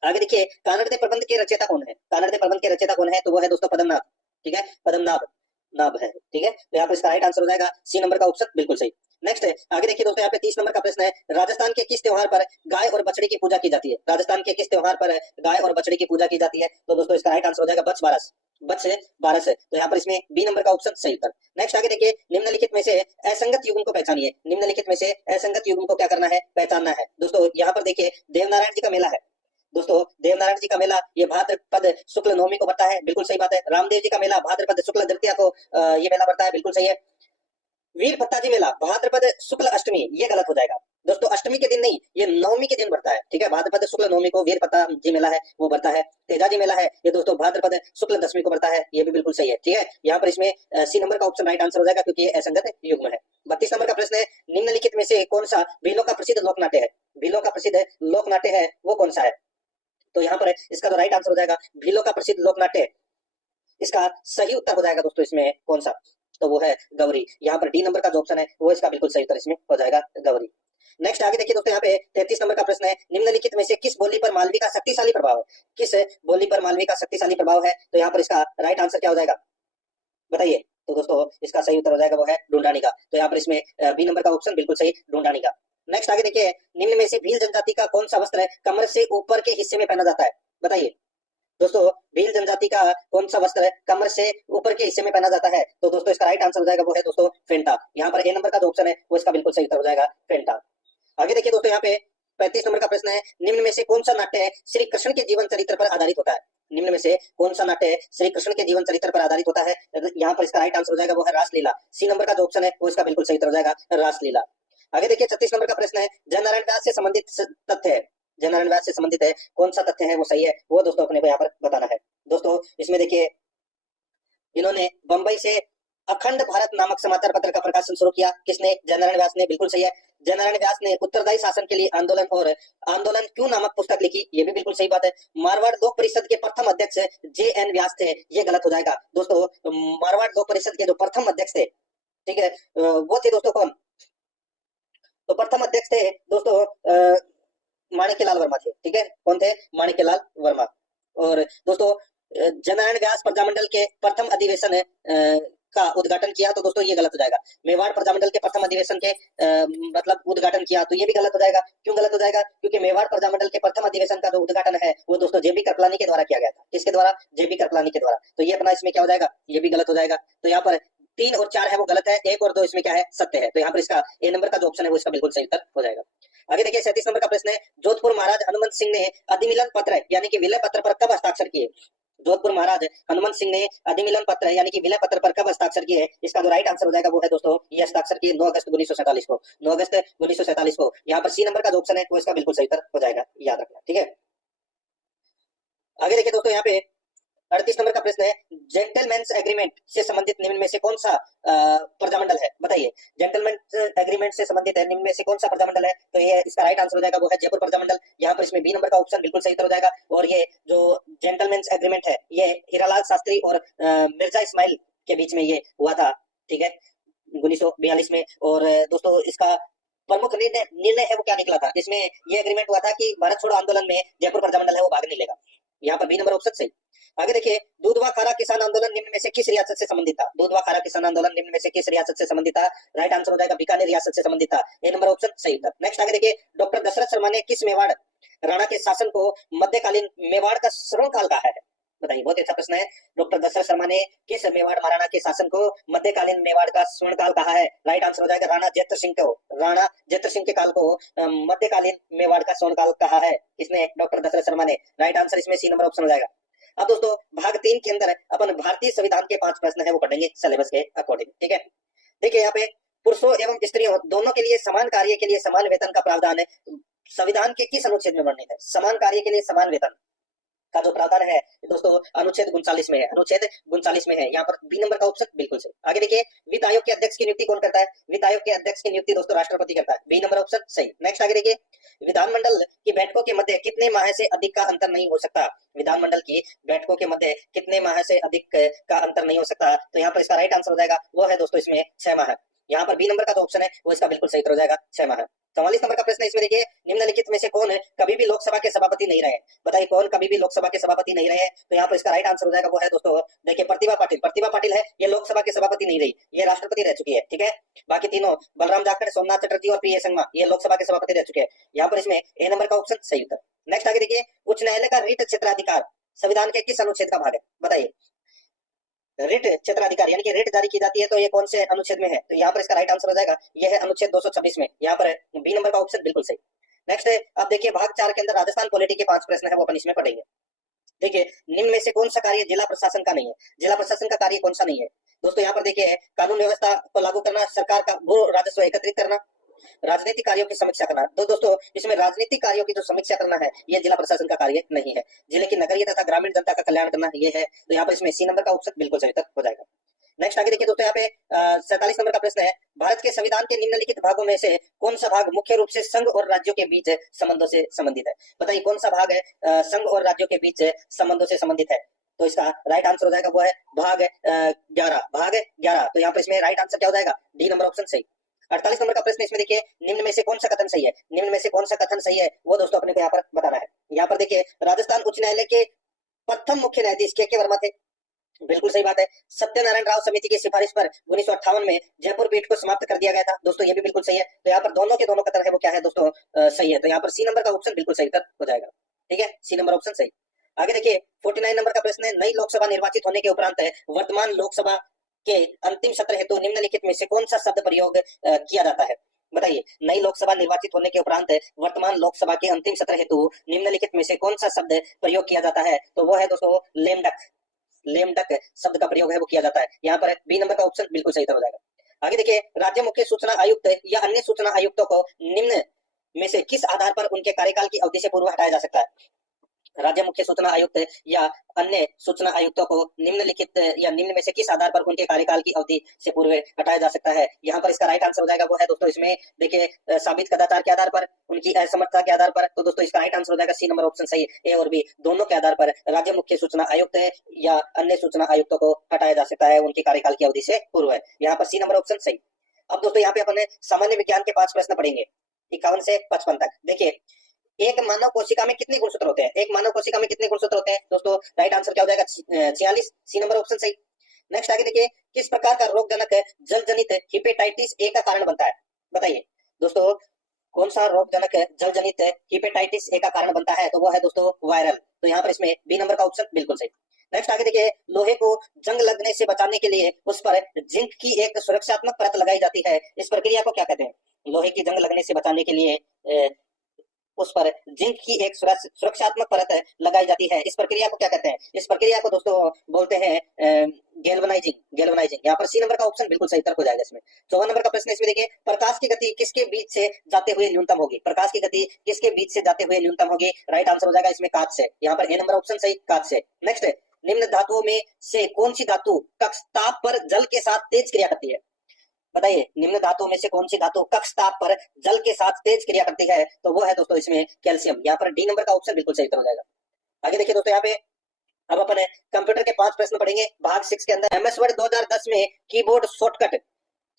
आगे देखिए कानड़ दे प्रबंध के रचयिता कौन है? कानड़ दे प्रबंध के रचयिता कौन है? तो वो है दोस्तों पद्मनाभ, ठीक है, पद्मनाभ नाभ है, ठीक है। तो यहाँ पर इसका राइट आंसर हो जाएगा सी नंबर का ऑप्शन बिल्कुल सही। नेक्स्ट आगे देखिए दोस्तों यहाँ पे 30 नंबर का प्रश्न है, राजस्थान के किस त्योहार पर गाय और बछड़ी की पूजा की जाती है? राजस्थान के किस त्योहार पर गाय और बछड़ी की पूजा की जाती है? तो दोस्तों इसका राइट आंसर हो जाएगा बछ बारस, बच से 12 से। तो यहाँ पर इसमें बी नंबर का ऑप्शन सही उत्तर। नेक्स्ट आगे देखिए, निम्नलिखित में से असंगत युग्म को पहचानिए। निम्नलिखित में से असंगत युग्म को क्या करना है? पहचानना है। दोस्तों यहाँ पर देखिए देवनारायण जी का मेला है, दोस्तों देवनारायण जी का मेला ये भाद्रपद शुक्ल नवमी को पड़ता है, बिल्कुल सही बात है। रामदेव जी का मेला भाद्रपद शुक्ल द्वितीया को ये मेला पड़ता है, बिल्कुल सही है। वीर भत्ताजी मेला भाद्रपद शुक्ल अष्टमी, ये गलत हो जाएगा दोस्तों, अष्टमी के दिन नहीं, ये नवमी के दिन बढ़ता है, ठीक है। भाद्रपद शुक्ल नवमी को वीर भत्ताजी मेला है वो बढ़ता है। तेजाजी मेला है ये दोस्तों भाद्रपद शुक्ल दशमी को बढ़ता है, ये भी बिल्कुल सही है, ठीक है। यहाँ पर इसमें सी नंबर का ऑप्शन राइट आंसर हो जाएगा क्योंकि ये असंगत युग्म है। 32 नंबर का प्रश्न है, निम्नलिखित में से कौन सा भीलों का प्रसिद्ध लोक नाट्य है? भीलों का प्रसिद्ध लोक नाट्य है वो कौन सा है? तो यहाँ पर इसका जो राइट आंसर हो जाएगा भीलों का प्रसिद्ध लोक नाट्य, इसका सही उत्तर हो जाएगा दोस्तों इसमें कौन सा? तो वो है गौरी। यहाँ पर डी नंबर का जो ऑप्शन है वो इसका बिल्कुल सही उत्तर इसमें हो जाएगा गौरी। नेक्स्ट आगे देखिए दोस्तों, यहाँ पे 33 नंबर का प्रश्न है, निम्नलिखित में से किस बोली पर मालवी का शक्तिशाली प्रभाव है? किस बोली पर मालवी का शक्तिशाली प्रभाव है? तो यहाँ पर इसका राइट आंसर क्या हो जाएगा बताइए। तो दोस्तों इसका सही उत्तर हो जाएगा वो है ढूंढानी का। तो यहाँ पर इसमें बी नंबर का ऑप्शन बिल्कुल सही, ढूंढानी का। नेक्स्ट आगे देखिए, निम्न में से भील जनजाति का कौन सा वस्त्र कमर से ऊपर के हिस्से में पहना जाता है? बताइए दोस्तों, भील जनजाति का कौन सा वस्त्र कमर से ऊपर के हिस्से में पहना जाता है? तो दोस्तों इसका राइट आंसर हो जाएगा वो है दोस्तों फेंटा। यहाँ पर ए नंबर का जो ऑप्शन है वो इसका बिल्कुल सही उत्तर हो जाएगा फेंटा। आगे देखिए दोस्तों, यहाँ पे 35 नंबर का प्रश्न है, निम्न में से कौन सा नाट्य श्री कृष्ण के जीवन चरित्र पर आधारित होता है? निम्न में से कौन सा नाट्य श्री कृष्ण के जीवन चरित्र पर आधारित होता है? यहाँ पर इसका राइट आंसर हो जाएगा वो है रासलीला। सी नंबर का जो ऑप्शन है वो इसका बिल्कुल सही उत्तर हो जाएगा रासलीला। आगे देखिए 36 नंबर का प्रश्न है, जयनारायण व्यास से संबंधित तथ्य है, जयनारायण व्यास से संबंधित है कौन सा तथ्य है वो सही है, वो दोस्तों अपने को यहाँ पर बताना है। दोस्तों इसमें देखिए, इन्होंने बंबई से अखंड भारत नामक समाचार पत्र का प्रकाशन शुरू किया। किसने? जयनारायण व्यास ने, बिल्कुल सही है। जयनारायण व्यास ने उत्तरदायी शासन के लिए आंदोलन और आंदोलन क्यों नामक पुस्तक लिखी, ये भी बिल्कुल सही बात है। मारवाड़ लोक परिषद के प्रथम अध्यक्ष जे.एन. व्यास थे, ये गलत हो जाएगा दोस्तों। मारवाड़ लोक परिषद के जो प्रथम अध्यक्ष थे, ठीक है, वो थे दोस्तों कौन? तो प्रथम अध्यक्ष थे दोस्तों माणिक्यलाल वर्मा थे, ठीक है। कौन थे? माणिक्यलाल वर्मा। और दोस्तों जयनारायण व्यास प्रजामंडल के प्रथम अधिवेशन का उद्घाटन किया, तो दोस्तों ये गलत हो जाएगा। मेवाड़ प्रजामंडल के प्रथम अधिवेशन के मतलब उद्घाटन किया, तो ये भी गलत हो जाएगा। क्यों गलत हो जाएगा? क्योंकि मेवाड़ प्रजामंडल के प्रथम अधिवेशन का जो उद्घाटन है वो दोस्तों जेबी कृपलानी के द्वारा किया गया था। किसके द्वारा? जेबी कृपलानी के द्वारा। तो ये अपना इसमें क्या हो जाएगा? ये भी गलत हो जाएगा। तो यहाँ पर 3 और 4 है वो गलत है, 1 और 2 इसमें क्या है? सत्य है। तो यहाँ पर इसका ए नंबर का जो ऑप्शन है वो इसका बिल्कुल सही उत्तर हो जाएगा। आगे देखिए 37 नंबर का प्रश्न है, जोधपुर महाराज हनुमंत सिंह ने अधिमिलन पत्र यानी कि विलय पत्र पर कब हस्ताक्षर किए? जोधपुर महाराज हनुमंत सिंह ने अधिमिलन पत्र यानी कि विलय पत्र पर कब हस्ताक्षर किए? इसका जो राइट आंसर हो जाएगा वो है दोस्तों, ये हस्ताक्षर किए 9 अगस्त 1947 को। 9 अगस्त 1947 को। यहाँ पर सी नंबर का जो ऑप्शन है वो इसका बिल्कुल सही उत्तर हो जाएगा, याद रखना, ठीक है। आगे देखिए दोस्तों, यहाँ पे 38 नंबर का प्रश्न है, जेंटलमैन्स एग्रीमेंट से संबंधित निम्न में से कौन सा प्रजामंडल है? बताइए, जेंटलमैन्स एग्रीमेंट से संबंधित है निम्न में से कौन सा प्रजामंडल है? तो ये इसका राइट आंसर हो जाएगा वो है जयपुर प्रजामंडल। यहाँ पर इसमें बी नंबर का ऑप्शन बिल्कुल सही उत्तर हो जाएगा। और ये जो जेंटलमैन्स एग्रीमेंट है ये हीरालाल शास्त्री और मिर्जा इस्माइल के बीच में ये हुआ था, ठीक है, 1942 में। और दोस्तों इसका प्रमुख निर्णय है वो क्या निकला था? इसमें ये एग्रीमेंट हुआ था कि भारत छोड़ो आंदोलन में जयपुर प्रजामंडल है वो भाग नहीं लेगा। यहाँ पर बी नंबर ऑप्शन सही। आगे देखिए, दूधवा खारा किसान आंदोलन निम्न में से किस रियासत से संबंधित था? दूधवा खारा किसान आंदोलन निम्न में से किस रियासत से संबंधित था? राइट आंसर हो जाएगा बीकानेर रियासत से संबंधित था, ए नंबर ऑप्शन सही उत्तर। नेक्स्ट आगे देखिए, डॉक्टर दशरथ शर्मा ने किस मेवाड़ राणा के शासन को मध्यकालीन मेवाड़ का स्वर्ण काल कहा है? बताइए, बहुत अच्छा प्रश्न है। डॉक्टर दशरथ शर्मा ने किस मेवाड़ महाराणा के शासन को मध्यकालीन मेवाड़ का स्वर्ण काल कहा है? राइट आंसर हो जाएगा राणा जयत्र सिंह को। राणा जयत्र सिंह के काल को मध्यकालीन मेवाड़ का स्वर्ण काल कहा है, इसने डॉक्टर दशरथ शर्मा ने। राइट आंसर इसमें सी नंबर ऑप्शन हो जाएगा। अब दोस्तों भाग 3 के अंदर अपन भारतीय संविधान के 5 प्रश्न है वो पढ़ेंगे सिलेबस के अकॉर्डिंग, ठीक है। देखिए यहाँ पे पुरुषों एवं स्त्रियों दोनों के लिए समान कार्य के लिए समान वेतन का प्रावधान है संविधान के किस अनुच्छेद में वर्णित है? समान कार्य के लिए समान वेतन का जो प्रावधान है दोस्तों अनुच्छेद 39 में है, अनुच्छेद 39 में है। यहाँ पर बी नंबर का ऑप्शन बिल्कुल सही। आगे देखिए, वित्त आयोग के अध्यक्ष की नियुक्ति कौन करता है? वित्त आयोग के अध्यक्ष की नियुक्ति दोस्तों राष्ट्रपति करता है, बी नंबर ऑप्शन सही। नेक्स्ट आगे देखिए, विधानमंडल की बैठकों के मध्य कितने माह से अधिक का अंतर नहीं हो सकता? विधानमंडल की बैठकों के मध्य कितने माह से अधिक का अंतर नहीं हो सकता? तो यहाँ पर इसका राइट आंसर हो जाएगा वो है दोस्तों इसमें 6 माह। यहाँ पर बी नंबर का जो ऑप्शन है वो इसका बिल्कुल सही हो जाएगा 6 माह। 44 नंबर का प्रश्न इसमें देखिए, निम्नलिखित में से कौन कभी भी लोकसभा के सभापति नहीं रहे? बताइए कौन कभी भी लोकसभा के सभापति नहीं रहे? तो यहाँ पर इसका राइट आंसर हो जाएगा वो है दोस्तों, देखिए प्रतिभा पाटिल। प्रतिभा पाटिल है ये लोकसभा के सभापति नहीं रही, ये राष्ट्रपति रह चुकी है, ठीक है। बाकी तीनों बलराम जाखड़, सोमनाथ चटर्जी और पी.ए. संगमा ये लोकसभा के सभापति रह चुके हैं। यहाँ पर इसमें ए नंबर का ऑप्शन सही उत्तर। नेक्स्ट आगे देखिए, उच्च न्यायालय का रिट क्षेत्राधिकार संविधान के किस अनुच्छेद का भाग है? बताइए, रिट क्षेत्राधिकार यानी कि रिट जारी की जाती है तो ये कौन से अनुच्छेद में है? तो यहाँ पर इसका राइट आंसर हो जाएगा यह है अनुच्छेद 226 में। यहाँ पर बी नंबर का ऑप्शन बिल्कुल सही। नेक्स्ट अब देखिए, भाग 4 के अंदर राजस्थान पॉलिटी के 5 प्रश्न है वो अपन इसमें पढ़ेंगे। देखिए, निम्न में से कौन सा कार्य जिला प्रशासन का नहीं है? जिला प्रशासन का कार्य कौन सा नहीं है दोस्तों? यहाँ पर देखिए, कानून व्यवस्था को लागू करना, सरकार का भू राजस्व एकत्रित करना, राजनीतिक कार्यों की समीक्षा करना। तो दोस्तों इसमें राजनीतिक कार्यों की जो समीक्षा करना है ये जिला प्रशासन का कार्य नहीं है। जिले की नगरीय तथा ग्रामीण जनता का कल्याण करना ये है। तो यहाँ पर इसमें सी नंबर का ऑप्शन बिल्कुल सही हो जाएगा। नेक्स्ट आगे देखिए दोस्तों, यहाँ पे 47 नंबर का प्रश्न है, भारत के संविधान के निम्नलिखित भागों में से कौन सा भाग मुख्य रूप से संघ और राज्यों के बीच संबंधों से संबंधित है? बताइए कौन सा भाग है संघ और राज्यों के बीच संबंधों से संबंधित है? तो इसका राइट आंसर हो जाएगा वो है भाग 11, भाग 11। तो यहाँ पर इसमें राइट आंसर क्या हो जाएगा, डी नंबर ऑप्शन सही। 48 नंबर का प्रश्न इसमें देखिए, निम्न में से कौन सा कथन सही है, निम्न में से कौन सा कथन सही है वो दोस्तों अपने को यहाँ पर बताना है। यहाँ पर देखिए, राजस्थान उच्च न्यायालय के प्रथम मुख्य न्यायाधीश के वर्मा थे, बिल्कुल सही बात है। सत्यनारायण राव समिति की सिफारिश पर 1958 में जयपुर पीठ को समाप्त कर दिया गया था, दोस्तों ये भी बिल्कुल सही है। तो यहाँ पर दोनों के दोनों कथन है वो क्या है दोस्तों, सही है। तो यहाँ पर सी नंबर का ऑप्शन बिल्कुल सही उत्तर हो जाएगा, ठीक है, सी नंबर ऑप्शन सही। आगे देखिए 49 नंबर का प्रश्न है, नई लोकसभा निर्वाचित होने के उपरांत वर्तमान लोकसभा के अंतिम सत्र हेतु निम्नलिखित में से कौन सा शब्द प्रयोग किया जाता है, बताइए। नई लोकसभा निर्वाचित होने के उपरांत वर्तमान लोकसभा के अंतिम सत्र हेतु निम्नलिखित में से कौन सा शब्द प्रयोग किया जाता है, तो वो है दोस्तों लेमडक, लेमडक शब्द का प्रयोग है वो किया जाता है। यहाँ पर बी नंबर का ऑप्शन बिल्कुल सही हो जाएगा। आगे देखिए, राज्य मुख्य सूचना आयुक्त या अन्य सूचना आयुक्तों को निम्न में से किस आधार पर उनके कार्यकाल की अवधि से पूर्व हटाया जा सकता है। राज्य मुख्य सूचना आयुक्त या अन्य सूचना आयुक्तों को निम्नलिखित या निम्न में से किस आधार पर उनके कार्यकाल की अवधि से पूर्व हटाया जा सकता है। यहाँ पर इसका राइट आंसर हो जाएगा वो है दोस्तों इसमें देखिए साबित कदाचार के आधार पर, उनकी असमर्थता के आधार पर। तो दोस्तों इसका राइट आंसर हो जाएगा सी नंबर ऑप्शन सही, ए और बी दोनों के आधार पर राज्य मुख्य सूचना आयुक्त या अन्य सूचना आयुक्तों को हटाया जा सकता है उनके कार्यकाल की अवधि से पूर्व है। यहाँ पर सी नंबर ऑप्शन सही। अब दोस्तों यहाँ पे अपन सामान्य विज्ञान के 5 प्रश्न पढ़ेंगे 51 से 55 तक। देखिए, एक मानव कोशिका में कितने गुणसूत्र होते हैं, एक मानव कोशिका में कितने गुणसूत्र होते हैं दोस्तों, राइट आंसर क्या हो जाएगा 46, सी नंबर ऑप्शन सही। नेक्स्ट आगे देखिए, किस प्रकार का रोगजनक जल जनित हिपेटाइटिस ए का कारण बनता है, बताइए दोस्तों कौन सा रोगजनक जल जनित हिपेटाइटिस ए का कारण बनता है, तो वो है दोस्तों वायरल। तो यहाँ पर इसमें बी नंबर का ऑप्शन बिल्कुल सही। नेक्स्ट आगे देखिए, लोहे को जंग लगने से बचाने के लिए उस पर जिंक की एक सुरक्षात्मक परत लगाई जाती है, इस प्रक्रिया को क्या कहते हैं। लोहे की जंग लगने से बचाने के लिए उस पर जिंक की एक सुरक्षात्मक परत लगाई जाती है, इस प्रक्रिया को क्या कहते हैं। इस प्रक्रिया को दोस्तों बोलते हैं गैल्वेनाइजिंग, गैल्वेनाइजिंग। यहाँ पर सी नंबर का ऑप्शन बिल्कुल सही उत्तर हो जाएगा इसमें। 54 नंबर का प्रश्न इसमें देखिए, प्रकाश की गति किसके बीच से जाते हुए न्यूनतम होगी, प्रकाश की गति किसके बीच से जाते हुए न्यूनतम होगी, राइट आंसर हो जाएगा इसमें कांच से। यहाँ पर ए नंबर ऑप्शन सही, कांच से। नेक्स्ट, निम्न धातुओं में से कौन सी धातु कक्ष ताप पर जल के साथ तेज क्रिया करती है, बताइए। निम्न धातुओं में से कौन सी धातु कक्ष ताप पर जल के साथ तेज क्रिया करती है, तो वो है दोस्तों इसमें कैल्शियम। यहाँ पर डी नंबर का ऑप्शन बिल्कुल सही उत्तर हो जाएगा। आगे देखिए दोस्तों, यहाँ पे अब अपन कंप्यूटर के 5 प्रश्न पढ़ेंगे भाग 6 के अंदर। एमएस वर्ड 2010 में keyboard shortcut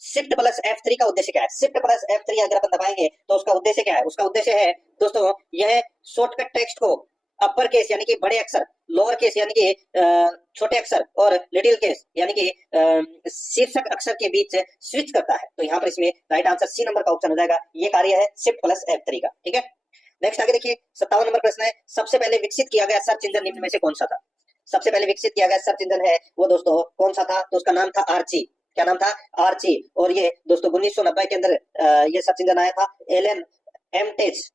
shift plus F3 का उद्देश्य क्या है, शिफ्ट प्लस F3 अगर अपन दबाएंगे तो उसका उद्देश्य क्या है, उसका उद्देश्य है दोस्तों यह शॉर्टकट टेक्स्ट को अपर केस यानी कि बड़े अक्षर, लोअर केस यानी कि छोटे अक्षर और लिटिल केस यानी कि शीर्षक अक्षर के बीच स्विच करता है। तो यहाँ पर इसमें राइट आंसर सी नंबर का ऑप्शन हो जाएगा, ये कार्य है शिफ्ट प्लस F3 का, ठीक है। नेक्स्ट आगे देखिए, 57 नंबर प्रश्न है, सबसे पहले विकसित किया गया सर्च इंजन निम्न में से कौन सा था। सबसे पहले विकसित किया गया सर्च इंजन है वो दोस्तों कौन सा था, तो उसका नाम था आर्ची। क्या नाम था, आर्ची। और ये दोस्तों 1990 के अंदर ये सर्च इंजन आया था, एलन एमटेज,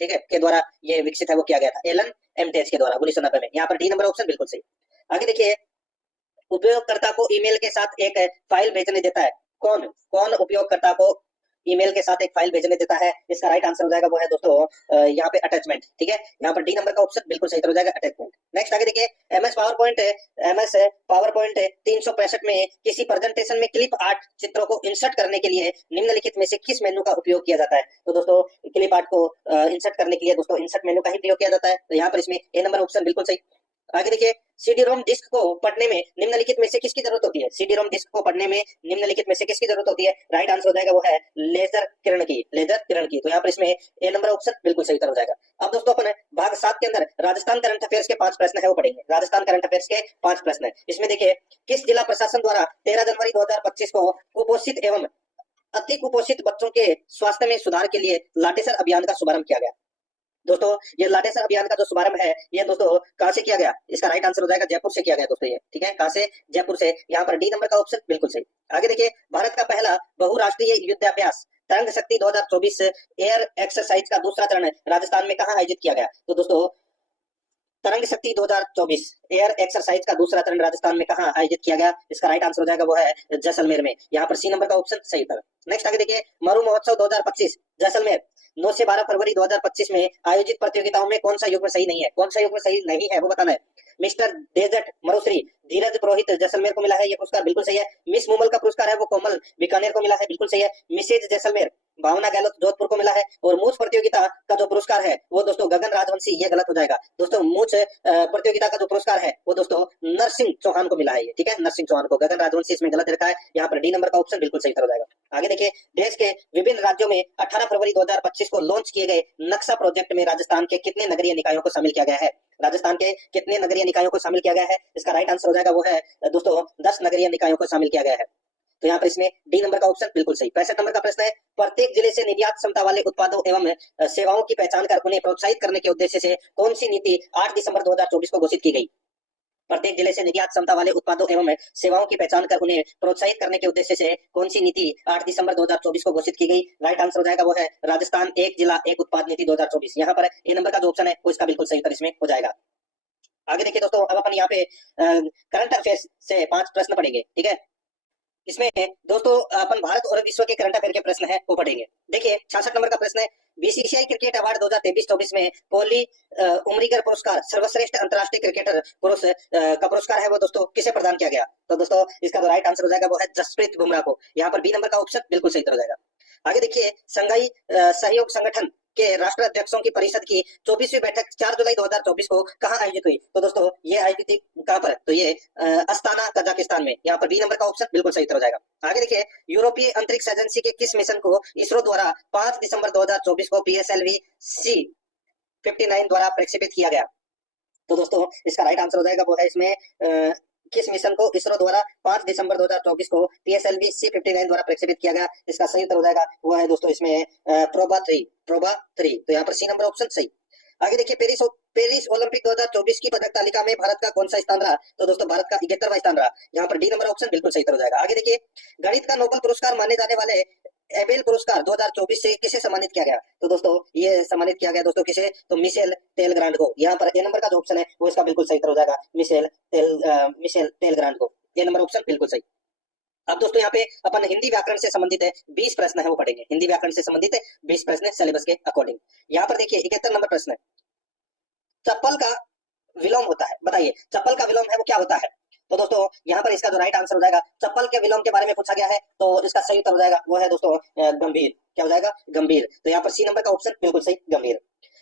ठीक है, के द्वारा ये विकसित है वो किया गया था, एलन एमटेज के द्वारा 1990 में। यहाँ पर डी नंबर ऑप्शन बिल्कुल सही। आगे देखिए, उपयोगकर्ता को ईमेल के साथ एक फाइल भेजने देता है, कौन कौन उपयोगकर्ता को ईमेल के साथ एक फाइल भेजने देता है, इसका राइट आंसर हो जाएगा वो है दोस्तों यहाँ पे अटैचमेंट, ठीक है। यहाँ पर डी नंबर का ऑप्शन बिल्कुल सही हो जाएगा, अटैचमेंट। नेक्स्ट आगे देखिए, एमएस पावर पॉइंट 365 में किसी प्रेजेंटेशन में क्लिप आर्ट चित्रों को इंसर्ट करने के लिए निम्नलिखित में से किस मेनू का उपयोग किया जाता है। तो दोस्तों क्लिप आर्ट को इंसर्ट करने के लिए दोस्तों इंसर्ट मेनू का ही प्रयोग किया जाता है। तो यहाँ पर इसमें ए नंबर ऑप्शन बिल्कुल सही। आगे देखिए, सीडी रोम डिस्क को पढ़ने में निम्नलिखित में से किसकी जरूरत होती है, सीडी रोम डिस्क को पढ़ने में निम्नलिखित में से किसकी जरूरत होती है, राइट आंसर हो जाएगा वो है लेजर किरण की, लेजर किरण की। तो यहाँ पर इसमें ए नंबर ऑप्शन बिल्कुल सही हो जाएगा। अब दोस्तों अपन भाग 7 के अंदर राजस्थान करंट अफेयर्स के 5 प्रश्न है वो पढ़ेंगे, राजस्थान करंट अफेयर्स के 5 प्रश्न है। इसमें देखिए, किस जिला प्रशासन द्वारा 13 जनवरी 2025 को कुपोषित एवं अति कुपोषित बच्चों के स्वास्थ्य में सुधार के लिए लाटेसर अभियान का शुभारंभ किया गया। दोस्तों ये लाटेसर अभियान का जो शुभारंभ है ये दोस्तों कहां से किया गया, इसका राइट आंसर हो जाएगा जयपुर से किया गया दोस्तों, ये ठीक है, कहां से, जयपुर से। यहाँ पर डी नंबर का ऑप्शन बिल्कुल सही। आगे देखिए, भारत का पहला बहुराष्ट्रीय युद्धाभ्यास तरंग शक्ति 2024 एयर एक्सरसाइज का दूसरा चरण राजस्थान में कहां आयोजित किया गया। तो दोस्तों तरंग शक्ति 2024 एयर एक्सरसाइज का दूसरा चरण राजस्थान में कहां आयोजित किया गया, इसका राइट आंसर हो जाएगा वो है जैसलमेर में। यहाँ पर सी नंबर का ऑप्शन सही था। नेक्स्ट आगे देखिए, मरु महोत्सव 2025 जैसलमेर 9 से 12 फरवरी 2025 में आयोजित प्रतियोगिताओं में कौन सा युग्म सही नहीं है, कौन सा युग्म सही नहीं है वो बताना है। मिस्टर डेजर्ट मरुश्री धीरज पुरोहित जैसलमेर को मिला है, ये पुरस्कार बिल्कुल सही है। मिस मुमल का पुरस्कार है वो कोमल बीकानेर को मिला है, बिल्कुल सही है। मिसेज जैसलमेर भावना गहलोत जोधपुर को मिला है। और मूछ प्रतियोगिता का जो पुरस्कार है वो दोस्तों गगन राजवंशी, ये गलत हो जाएगा दोस्तों। मूछ प्रतियोगिता का जो पुरस्कार है वो दोस्तों नरसिंह चौहान को मिला है, ये ठीक है, नरसिंह चौहान को। गगन राजवंशी इसमें गलत रखा है, यहाँ पर डी नंबर का ऑप्शन बिल्कुल सही हो जाएगा। आगे देखिए, देश के विभिन्न राज्यों में 18 फरवरी 2025 को लॉन्च किए गए नक्शा प्रोजेक्ट में राजस्थान के कितने नगरीय निकायों को शामिल किया गया है? राजस्थान के कितने नगरीय निकायों को शामिल किया गया है? इसका राइट आंसर हो जाएगा वो है दोस्तों 10 नगरीय निकायों को शामिल किया गया है। तो यहाँ पर इसमें डी नंबर का ऑप्शन बिल्कुल सही। 65 नंबर का प्रश्न है, प्रत्येक जिले से निर्यात क्षमता वाले उत्पादों एवं सेवाओं की पहचान कर उन्हें प्रोत्साहित करने के उद्देश्य से कौन सी नीति 8 दिसंबर 2024 को घोषित की गई? प्रत्येक जिले से निर्यात क्षमता वाले उत्पादों एवं सेवाओं की पहचान कर उन्हें प्रोत्साहित करने के उद्देश्य से कौन सी नीति 8 दिसंबर 2024 को घोषित की गई? राइट आंसर हो जाएगा वो है राजस्थान एक जिला एक उत्पाद नीति 2024। यहाँ पर ए नंबर का जो ऑप्शन है वो इसका बिल्कुल सही उत्तर इसमें हो जाएगा। आगे देखिए दोस्तों, अब अपन यहाँ पे करंट अफेयर्स से 5 प्रश्न पढ़ेंगे, ठीक है। इसमें दोस्तों अपन भारत और विश्व के करंट अफेयर के प्रश्न है वो पढ़ेंगे। देखिए 66 नंबर का प्रश्न है, बीसीसीआई क्रिकेट अवार्ड 2023-24 में पॉली उमरीगर पुरस्कार सर्वश्रेष्ठ अंतर्राष्ट्रीय क्रिकेटर पुरुष का पुरस्कार है वो दोस्तों किसे प्रदान किया गया? तो दोस्तों इसका जो राइट आंसर हो जाएगा वो है जसप्रीत बुमराह को। यहाँ पर बी नंबर का ऑप्शन बिल्कुल सही हो जाएगा। आगे देखिए, संघाई सहयोग संगठन के राष्ट्र अध्यक्षों की परिषद की 24वीं बैठक 4 जुलाई 2024 को कहां आयोजित हुई? तो दोस्तों ये आयोजित थी कहां पर? तो ये अस्ताना कजाकिस्तान में। यहाँ पर बी नंबर का ऑप्शन बिल्कुल सही हो जाएगा। आगे देखिए, यूरोपीय अंतरिक्ष एजेंसी के किस मिशन को इसरो द्वारा 5 दिसंबर 2024 को PSLV C-59 द्वारा प्रक्षेपित किया गया? तो दोस्तों इसका राइट आंसर हो जाएगा वो है इसमें किस मिशन को इसरो द्वारा 5 दिसंबर 2024 को PSLV C-59 द्वारा प्रक्षेपित किया गया? इसका सही उत्तर हो जाएगा वो है दोस्तों इसमें प्रोबा 3। तो यहाँ पर सी नंबर ऑप्शन सही। आगे देखिए, पेरिस ओलंपिक 2024 की पदक तालिका में भारत का कौन सा स्थान रहा? तो दोस्तों भारत का 71वां स्थान रहा। यहाँ पर डी नंबर ऑप्शन बिल्कुल सही हो जाएगा। आगे देखिए, गणित का नोबेल पुरस्कार माने जाने वाले एबेल पुरस्कार 2024 से किसे सम्मानित किया गया? तो दोस्तों ये सम्मानित किया गया दोस्तों किसे? तो मिशेल टेलग्रांड को। यहाँ पर ए नंबर का जो ऑप्शन है वो इसका बिल्कुल सही हो जाएगा, मिशेल टेलग्रांड को। ए नंबर ऑप्शन बिल्कुल सही। अब दोस्तों यहाँ पे अपन हिंदी व्याकरण से संबंधित है 20 प्रश्न है वो पढ़ेंगे। हिंदी व्याकरण से संबंधित 20 प्रश्न सिलेबस के अकॉर्डिंग। यहाँ पर देखिए 71 नंबर प्रश्न है, चप्पल का विलोम होता है, बताइए चप्पल का विलोम है वो क्या होता है? तो दोस्तों यहाँ पर इसका जो राइट आंसर हो जाएगा, चप्पल के विलोम के बारे में पूछा गया है तो इसका सही उत्तर हो जाएगा वो है दोस्तों गंभीर। क्या हो जाएगा? गंभीर। तो यहाँ पर सी नंबर का ऑप्शन बिल्कुल सही, गंभीर।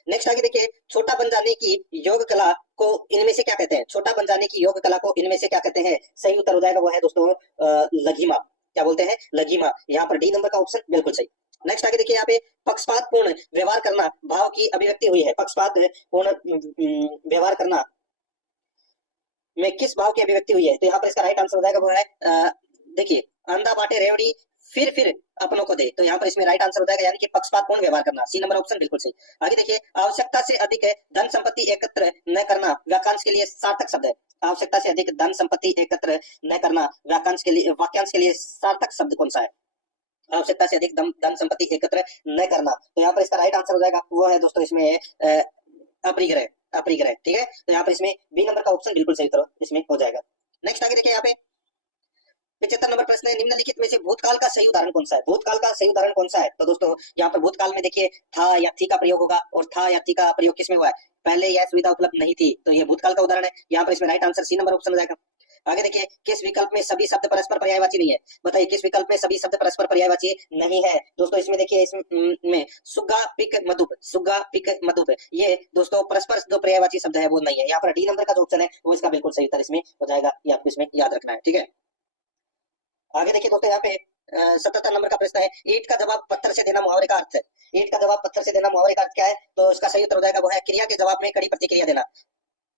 नेक्स्ट आगे देखिए, छोटा बन जाने की योग कला को इनमें से क्या कहते हैं? छोटा बन जाने की योग कला को इनमें से क्या कहते हैं? सही उत्तर हो जाएगा वो है दोस्तों लघिमा। क्या बोलते हैं? लघिमा। यहाँ पर डी नंबर का ऑप्शन बिल्कुल सही। नेक्स्ट आगे देखिए, यहाँ पे पक्षपात पूर्ण व्यवहार करना भाव की अभिव्यक्ति हुई है। पक्षपात पूर्ण व्यवहार करना में किस भाव की अभिव्यक्ति हुई है? तो यहाँ पर इसका राइट आंसर हो जाएगा वो है देखिए, अंधा बांटे रेवड़ी फिर अपनों को दे। तो यहाँ पर इसमें राइट आंसर हो जाएगा यानी कि पक्षपातपूर्ण व्यवहार करना। सी नंबर ऑप्शन बिल्कुल सही। आगे देखिए, आवश्यकता से अधिक धन संपत्ति एकत्र न करना वाक्यांश के लिए सार्थक शब्द है। आवश्यकता से अधिक धन संपत्ति एकत्र न करना वाक्यांश के लिए सार्थक शब्द कौन सा है? आवश्यकता से अधिक धन संपत्ति एकत्र न करना। तो यहाँ पर इसका राइट आंसर हो जाएगा वो है दोस्तों इसमें अपरिग्रह। ठीक है, तो यहाँ पर इसमें बी नंबर का ऑप्शन बिल्कुल सही इसमें हो जाएगा। नेक्स्ट आगे देखिए, यहाँ पे 75 नंबर प्रश्न है, निम्नलिखित में से भूतकाल का सही उदाहरण कौन सा है? भूतकाल का सही उदाहरण कौन सा है? तो दोस्तों यहाँ पर भूतकाल में देखिए था या थी का प्रयोग होगा, और था या थी का प्रयोग किसमें हुआ है? पहले यह सुविधा उपलब्ध नहीं थी, तो ये भूतकाल का उदाहरण है। यहाँ पर इसमें right answer C number option हो जाएगा। आगे देखिए, किस विकल्प में सभी शब्द परस्पर पर्यायवाची नहीं है? बताइए किस विकल्प में सभी शब्द परस्पर पर्यायवाची नहीं है? दोस्तों इसमें देखिए, इसमें सुग्गा पिक मधुप ये दोस्तों परस्पर जो पर्यायवाची शब्द है वो नहीं है। यहाँ पर डी नंबर का जो ऑप्शन है वो इसका बिल्कुल सही उत्तर इसमें हो जाएगा, ये आपको इसमें याद रखना है, ठीक है। आगे देखिए दोस्तों, यहाँ पे 77 नंबर का प्रश्न है, ईंट का जवाब पत्थर से देना मुहावरे का अर्थ है। ईंट का जवाब पत्थर से देना मुहावरे का अर्थ क्या है? तो इसका सही उत्तर हो जाएगा वो है क्रिया के जवाब में कड़ी प्रतिक्रिया देना।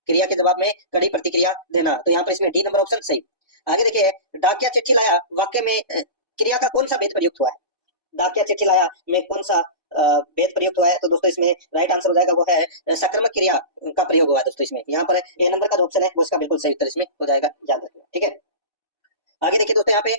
क्रिया के जवाब में कड़ी प्रतिक्रिया देना। तो यहाँ पर इसमें डी नंबर ऑप्शन सही। आगे देखिए, डाकिया चिट्ठी लाया वाक्य में क्रिया का कौन सा भेद प्रयुक्त हुआ है? डाकिया चिट्ठी लाया में कौन सा भेद प्रयुक्त हुआ है? तो दोस्तों इसमें राइट आंसर हो जाएगा वो है सकर्मक क्रिया का प्रयोग हुआ है दोस्तों इसमें। यहाँ पर ए नंबर का जो ऑप्शन है वो इसका बिल्कुल सही उत्तर इसमें हो जाएगा, याद रखिएगा, ठीक है। आगे देखिए दोस्तों, यहाँ पे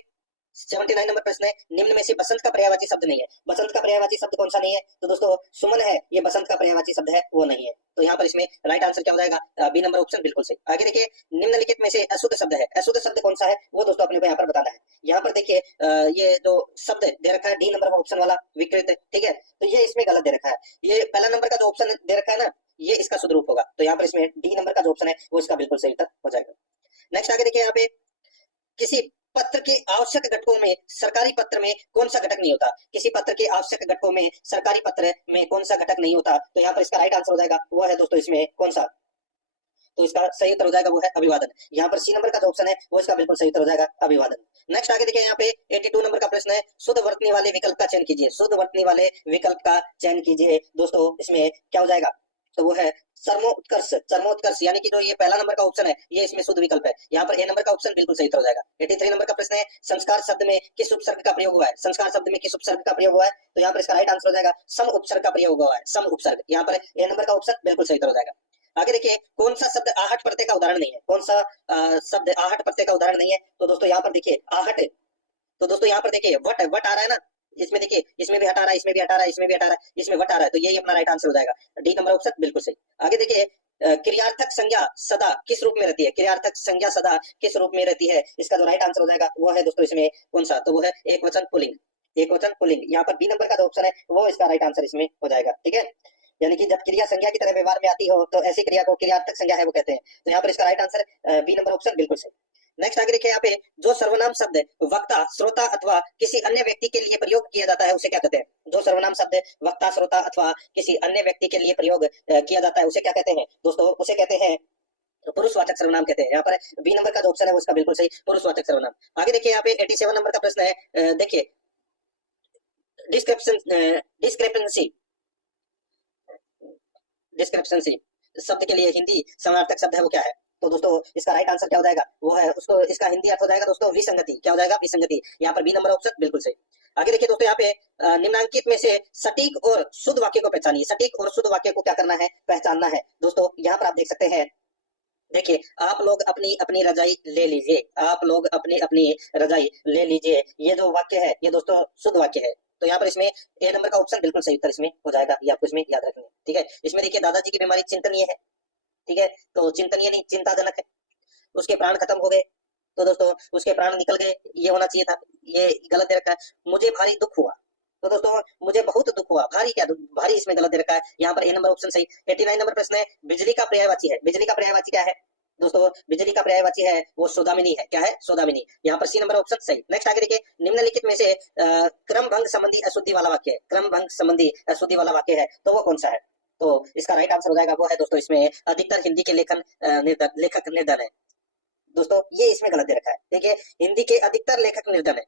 79 नंबर प्रश्न है, निम्न में से बसंत का पर्यायवाची शब्द नहीं है। बसंत का पर्यायवाची शब्द कौन सा नहीं है? तो दोस्तों सुमन है, ये बसंत का पर्यायवाची शब्द है वो नहीं है। तो यहाँ पर इसमें राइट आंसर क्या हो जाएगा? बी नंबर ऑप्शन बिल्कुल सही। आगे देखिए, निम्नलिखित में से अशुद्ध शब्द है, अशुद्ध शब्द कौन सा है वो दोस्तों अपने को यहाँ पर बताना है। यहाँ पर देखिए ये जो शब्द दे रखा है डी नंबर ऑप्शन वाला विकृत, ठीक है, तो ये इसमें गलत दे रखा है। ये पहला नंबर का जो ऑप्शन दे रखा है ना, ये इसका शुद्ध रूप होगा। तो यहाँ पर इसमें डी नंबर का जो ऑप्शन है वो इसका बिल्कुल सही उत्तर हो जाएगा। नेक्स्ट आगे देखिए, यहाँ पे किसी पत्र के आवश्यक घटकों में सरकारी पत्र में कौन सा घटक नहीं होता? किसी पत्र के आवश्यक घटकों में सरकारी पत्र में कौन सा घटक नहीं होता? तो यहाँ पर इसका राइट आंसर हो जाएगा वो है दोस्तों इसमें कौन सा? तो इसका सही उत्तर हो जाएगा वो है अभिवादन। यहाँ पर सी नंबर का जो ऑप्शन है वो इसका बिल्कुल सही उत्तर हो जाएगा अभिवादन। नेक्स्ट आगे देखिए, यहाँ पे 82 नंबर का प्रश्न है, शुद्ध वर्तनी वाले विकल्प का चयन कीजिए। शुद्ध वर्तनी वाले विकल्प का चयन कीजिए। दोस्तों इसमें क्या हो जाएगा? तो वो है चरमोत्कर्ष। चरमोत्कर्ष यानी कि जो ये पहला नंबर का ऑप्शन है ये इसमें शुद्ध विकल्प है। यहाँ पर ए नंबर का ऑप्शन बिल्कुल सही उत्तर हो जाएगा। 83 नंबर का प्रश्न है, संस्कार शब्द में किस उपसर्ग का प्रयोग हुआ है? संस्कार शब्द में किस उपसर्ग का प्रयोग हुआ है? तो यहाँ पर इसका राइट आंसर हो जाएगा सम उपसर्ग का प्रयोग हुआ है। सम उपसर्ग, यहाँ पर ए नंबर का ऑप्शन बिल्कुल सही उत्तर हो जाएगा। आगे देखिए, कौन सा शब्द आहट प्रत्यय का उदाहरण नहीं है? कौन सा शब्द आहट प्रत्यय का उदाहरण नहीं है? तो दोस्तों यहाँ पर देखिए आहट, तो दोस्तों यहाँ पर देखिए वट, वट आ रहा है ना, इसमें देखिए इसमें भी हटा रहा है, इसमें भी हटा रहा है, इसमें भी हटा रहा है, इसमें वट आ रहा है, तो यही अपना राइट आंसर हो जाएगा। डी नंबर ऑप्शन बिल्कुल सही। आगे देखिए, क्रियार्थक संज्ञा सदा किस रूप में रहती है? क्रियार्थक संज्ञा सदा किस रूप में रहती है? इसका जो राइट आंसर हो जाएगा वो है दोस्तों इसमें कौन सा? तो वो है एक वचन पुल्लिंग। एक वचन पुल्लिंग, यहाँ पर बी नंबर का जो ऑप्शन है वो इसका राइट आंसर इसमें हो जाएगा। ठीक है, यानी कि जब क्रिया संज्ञा की तरह व्यवहार में आती हो तो ऐसी क्रिया को क्रियार्थक संज्ञा है वो कहते हैं। तो यहाँ पर इसका right answer B number option बिल्कुल सही। नेक्स्ट आगे देखिए, यहाँ पे जो सर्वनाम शब्द वक्ता, श्रोता अथवा किसी अन्य व्यक्ति के लिए प्रयोग किया जाता है उसे क्या कहते हैं? जो सर्वनाम शब्द वक्ता, श्रोता अथवा किसी अन्य व्यक्ति के लिए प्रयोग किया जाता है उसे क्या कहते हैं? दोस्तों उसे कहते हैं पुरुषवाचक सर्वनाम कहते हैं। यहाँ पर बी नंबर का जो ऑप्शन है वो इसका बिल्कुल सही, पुरुषवाचक सर्वनाम। आगे देखिए, यहाँ पे 87 नंबर का प्रश्न है, देखिए डिस्क्रिपेंसी, डिस्क्रिपेंसी शब्द के लिए हिंदी समानार्थक शब्द है वो क्या है? तो दोस्तों इसका राइट आंसर क्या हो जाएगा? वो है उसको, इसका हिंदी अर्थ हो जाएगा दोस्तों विसंगति। क्या हो जाएगा? विसंगति। यहाँ पर बी नंबर ऑप्शन बिल्कुल सही। आगे देखिए दोस्तों, यहाँ पे निम्नांकित में से सटीक और शुद्ध वाक्य को पहचानिए। सटीक और शुद्ध वाक्य को क्या करना है? पहचानना है। दोस्तों यहाँ पर आप देख सकते हैं, देखिए आप लोग अपनी अपनी रजाई ले लीजिए, आप लोग अपनी अपनी रजाई ले लीजिए, ये जो वाक्य है ये दोस्तों शुद्ध वाक्य है। तो यहाँ पर इसमें ए नंबर का ऑप्शन बिल्कुल सही उत्तर इसमें हो जाएगा, ये आपको इसमें याद रखना है। ठीक है, इसमें देखिए दादाजी की बीमारी चिंतनीय है। ठीक है, तो चिंतनीय नहीं चिंताजनक है। उसके प्राण खत्म हो गए, तो दोस्तों उसके प्राण निकल गए ये होना चाहिए था, ये गलत दे रखा है। मुझे भारी दुख हुआ, तो दोस्तों मुझे बहुत दुख हुआ, भारी क्या दुख? भारी इसमें गलत दे रखा है। यहाँ पर ए नंबर ऑप्शन सही। 89 नंबर प्रश्न है, बिजली का पर्यायवाची है। बिजली का पर्यायवाची क्या है? दोस्तों बिजली का पर्यायवाची है वो सौदामिनी है। क्या है? सौदामिनी। यहाँ पर सी नंबर ऑप्शन सही। नेक्स्ट आगे देखिए, निम्नलिखित में से क्रम भंग संबंधी अशुद्धि वाला वाक्य है। क्रम भंग संबंधी अशुद्धि वाला वाक्य है तो वो कौन सा है? तो इसका राइट आंसर हो जाएगा वो है दोस्तों इसमें अधिकतर हिंदी के लेखक निर्धन है। दोस्तों ये इसमें गलत दे रखा है। देखिए हिंदी के अधिकतर लेखक निर्धन है,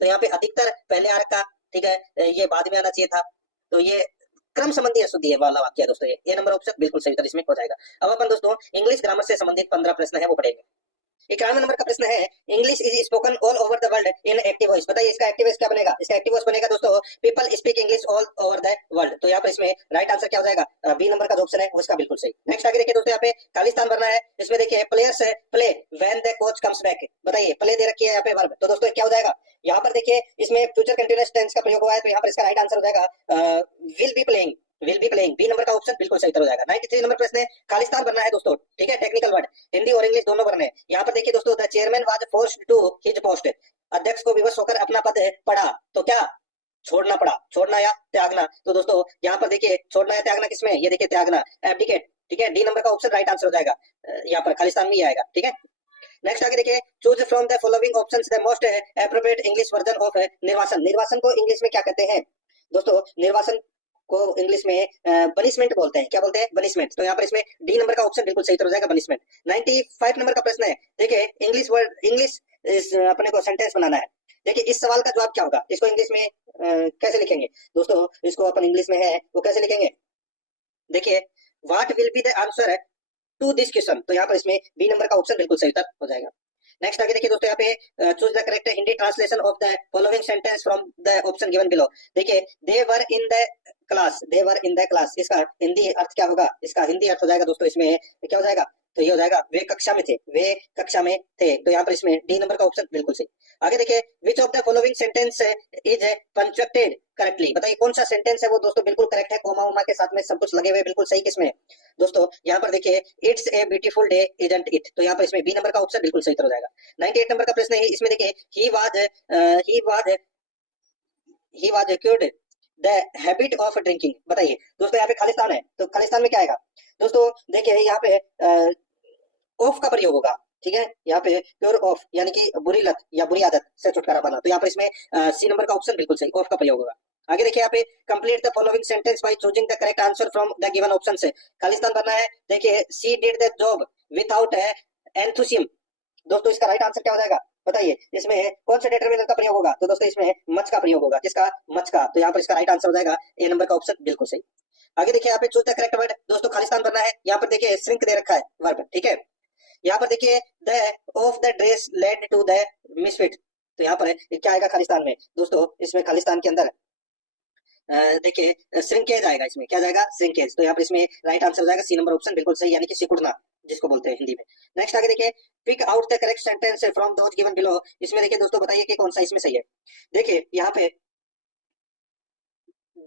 तो यहाँ पे अधिकतर पहले आ रखा, ठीक है, ये बाद में आना चाहिए था। तो ये क्रम संबंधी अशुद्धि है वाला वाक्य है दोस्तों, ये नंबर ऑप्शन बिल्कुल सही उत्तर इसमें हो जाएगा। अब अपन दोस्तों इंग्लिश ग्रामर से संबंधित 15 प्रश्न है वो पढ़ेंगे। 91 नंबर का प्रश्न है, English is spoken all over the world in active voice. बताइए इसका एक्टिव वॉइस क्या बनेगा? इसका एक्टिव वॉइस बनेगा दोस्तों people speak English all over the world. तो यहाँ पर इसमें राइट आंसर क्या हो जाएगा? बी नंबर का जो ऑप्शन है वो इसका बिल्कुल सही। नेक्स्ट आगे देखिए दोस्तों, यहाँ पे खालिस्तान भरना है। इसमें देखिए players play when the coach comes back. बताइए प्ले दे रखी है यहाँ पे वर्ब, तो दोस्तों क्या हो जाएगा? यहाँ पर देखिए इसमें फ्यूचर कंटीन्यूअस टेंस का प्रयोग हुआ है, तो यहाँ पर इसका राइट आंसर हो जाएगा will be playing. Will be playing, B number का ऑप्शन बिल्कुल सही उत्तर हो जाएगा। 93 नंबर प्रश्न है, खालिस्तान भरना है दोस्तों, ठीक है, टेक्निकल वर्ड हिंदी और इंग्लिश दोनों भरने हैं। यहाँ पर देखिए दोस्तों, the chairman was forced to his post. अध्यक्ष को विवश होकर अपना पद पड़ा, तो क्या छोड़ना पड़ा? छोड़ना या त्यागना? तो दोस्तों यहाँ पर देखिए छोड़ना या त्यागना किसमें? ये देखिए त्यागना, एब्डिकेट। ठीक है, डी नंबर का ऑप्शन राइट आंसर हो जाएगा, यहाँ पर खालिस्तान में ही आएगा। ठीक है, नेक्स्ट आगे देखिए, choose from the following options the most appropriate English version of निर्वासन। निर्वासन को इंग्लिश में क्या कहते हैं? दोस्तों निर्वासन को इंग्लिश में पनिशमेंट बोलते हैं। क्या बोलते हैं? पनिशमेंट। तो यहाँ पर इसमें डी नंबर का ऑप्शन बिल्कुल सही हो जाएगा, पनिशमेंट। 95 नंबर का प्रश्न है, देखिए इंग्लिश वर्ड, इंग्लिश अपने को सेंटेंस बनाना है। देखिए इस सवाल का जवाब क्या होगा? इसको इंग्लिश में कैसे लिखेंगे दोस्तों? इसको अपन इंग्लिश में है वो कैसे लिखेंगे? देखिए what will be the answer to this question. तो यहाँ पर इसमें बी नंबर का ऑप्शन बिल्कुल सही उत्तर हो जाएगा। नेक्स्ट आगे देखिए दोस्तों, यहाँ पे choose the correct Hindi translation of the following sentence from the option given below. देखिए they were in the class, they were in the class, इसका हिंदी अर्थ क्या होगा? इसका हिंदी अर्थ हो जाएगा दोस्तों इसमें क्या हो जाएगा? तो ये हो जाएगा वे कक्षा में थे, वे कक्षा में थे। तो यहाँ पर इसमें डी नंबर का ऑप्शन बिल्कुल सही। आगे देखिए, which of the following sentence is punctuated correctly. बताइए कौन सा सेंटेंस है वो दोस्तों बिल्कुल करेक्ट है, कोमा उमा के साथ में सब कुछ लगे हुए बिल्कुल सही। किसमें दोस्तों? यहाँ पर देखिए it's a beautiful day isn't it. तो यहाँ पर इसमें बी नंबर का ऑप्शन बिल्कुल सही हो जाएगा। 98 नंबर का प्रश्न है, इसमें देखिए he was cured the habit of drinking. बताइए दोस्तों, यहाँ पे खालिस्तान है तो खालिस्तान में क्या आएगा दोस्तों? देखिए यहाँ पे ऑफ का प्रयोग होगा, ठीक है। यहाँ पे प्योर ऑफ यानी कि बुरी लत या बुरी आदत से छुटकारा पाना, तो यहाँ पर इसमें सी नंबर का ऑप्शन बिल्कुल सही, ऑफ का प्रयोग होगा। आगे देखिए यहाँ पे complete the following sentence by choosing the correct answer from the given option से। खालिस्तान बनना है। देखिए सी डिड द जॉब विदाउट एंथुसियम। दोस्तों इसका राइट आंसर क्या हो जाएगा बताइए? इसमें कौन से डिटरमिनर का प्रयोग होगा? तो दोस्तों इसमें मच का प्रयोग होगा। किसका? मच का। तो यहाँ पर इसका राइट आंसर हो जाएगा ए नंबर का ऑप्शन बिल्कुल सही। आगे देखिए यहाँ पे चूज द करेक्ट वर्ड। दोस्तों खालिस्तान बनना है। यहाँ पर देखिए श्रिंक दे रखा है वर्ब, ठीक है। यहाँ पर देखिए the of the dress led to the misfit. तो यहाँ पर क्या आएगा खालिस्तान में दोस्तों? इसमें खालिस्तान के अंदर देखिए श्रिंकेज आएगा। इसमें क्या जाएगा? श्रिंकेज। तो यहाँ पर इसमें राइट आंसर हो जाएगा सी नंबर ऑप्शन बिल्कुल सही, यानी कि सिकुड़ना जिसको बोलते हैं हिंदी में। नेक्स्ट आगे देखिए pick out the correct sentence from those given below. इसमें देखिए दोस्तों बताइए कि कौन सा इसमें सही है। देखिए यहाँ पे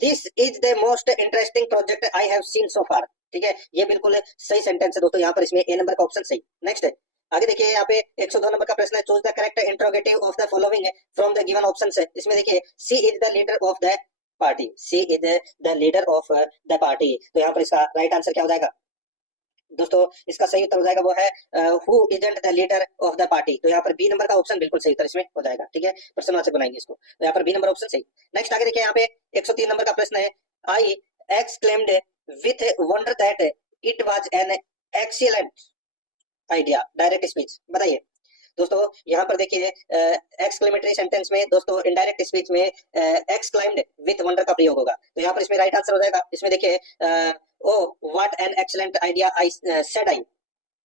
this is the most interesting project I have seen so far, ठीक है। ये बिल्कुल सही सेंटेंस है दोस्तों, यहाँ पर इसमें ए नंबर का ऑप्शन सही। नेक्स्ट है आगे देखिए यहाँ पे 102 नंबर का प्रश्न है। Choose the correct interrogative of the following from the given option है। इसमें देखिए she is the leader of the party, she is the leader of the party. तो यहाँ पर इसका राइट आंसर क्या हो जाएगा दोस्तों? इसका सही उत्तर हो जाएगा वो है who isn't the leader of the party. तो यहाँ पर बी नंबर का ऑप्शन बिल्कुल सही उत्तर इसमें हो जाएगा, ठीक है। प्रश्नवाचक बनाएंगे इसको, तो यहाँ पर बी नंबर ऑप्शन सही। नेक्स्ट आगे देखिए यहाँ पे 103 नंबर का प्रश्न है। आई exclaimed with wonder that it was an excellent idea direct speech. बताइए दोस्तों यहाँ पर देखिए एक्सक्लेमेटरी सेंटेंस में दोस्तों इनडायरेक्ट स्पीच में एक्सक्लाइम्ड विथ वंडर का प्रयोग होगा। तो यहाँ पर इसमें राइट आंसर हो जाएगा। इसमें देखिए oh what an excellent idea I said I,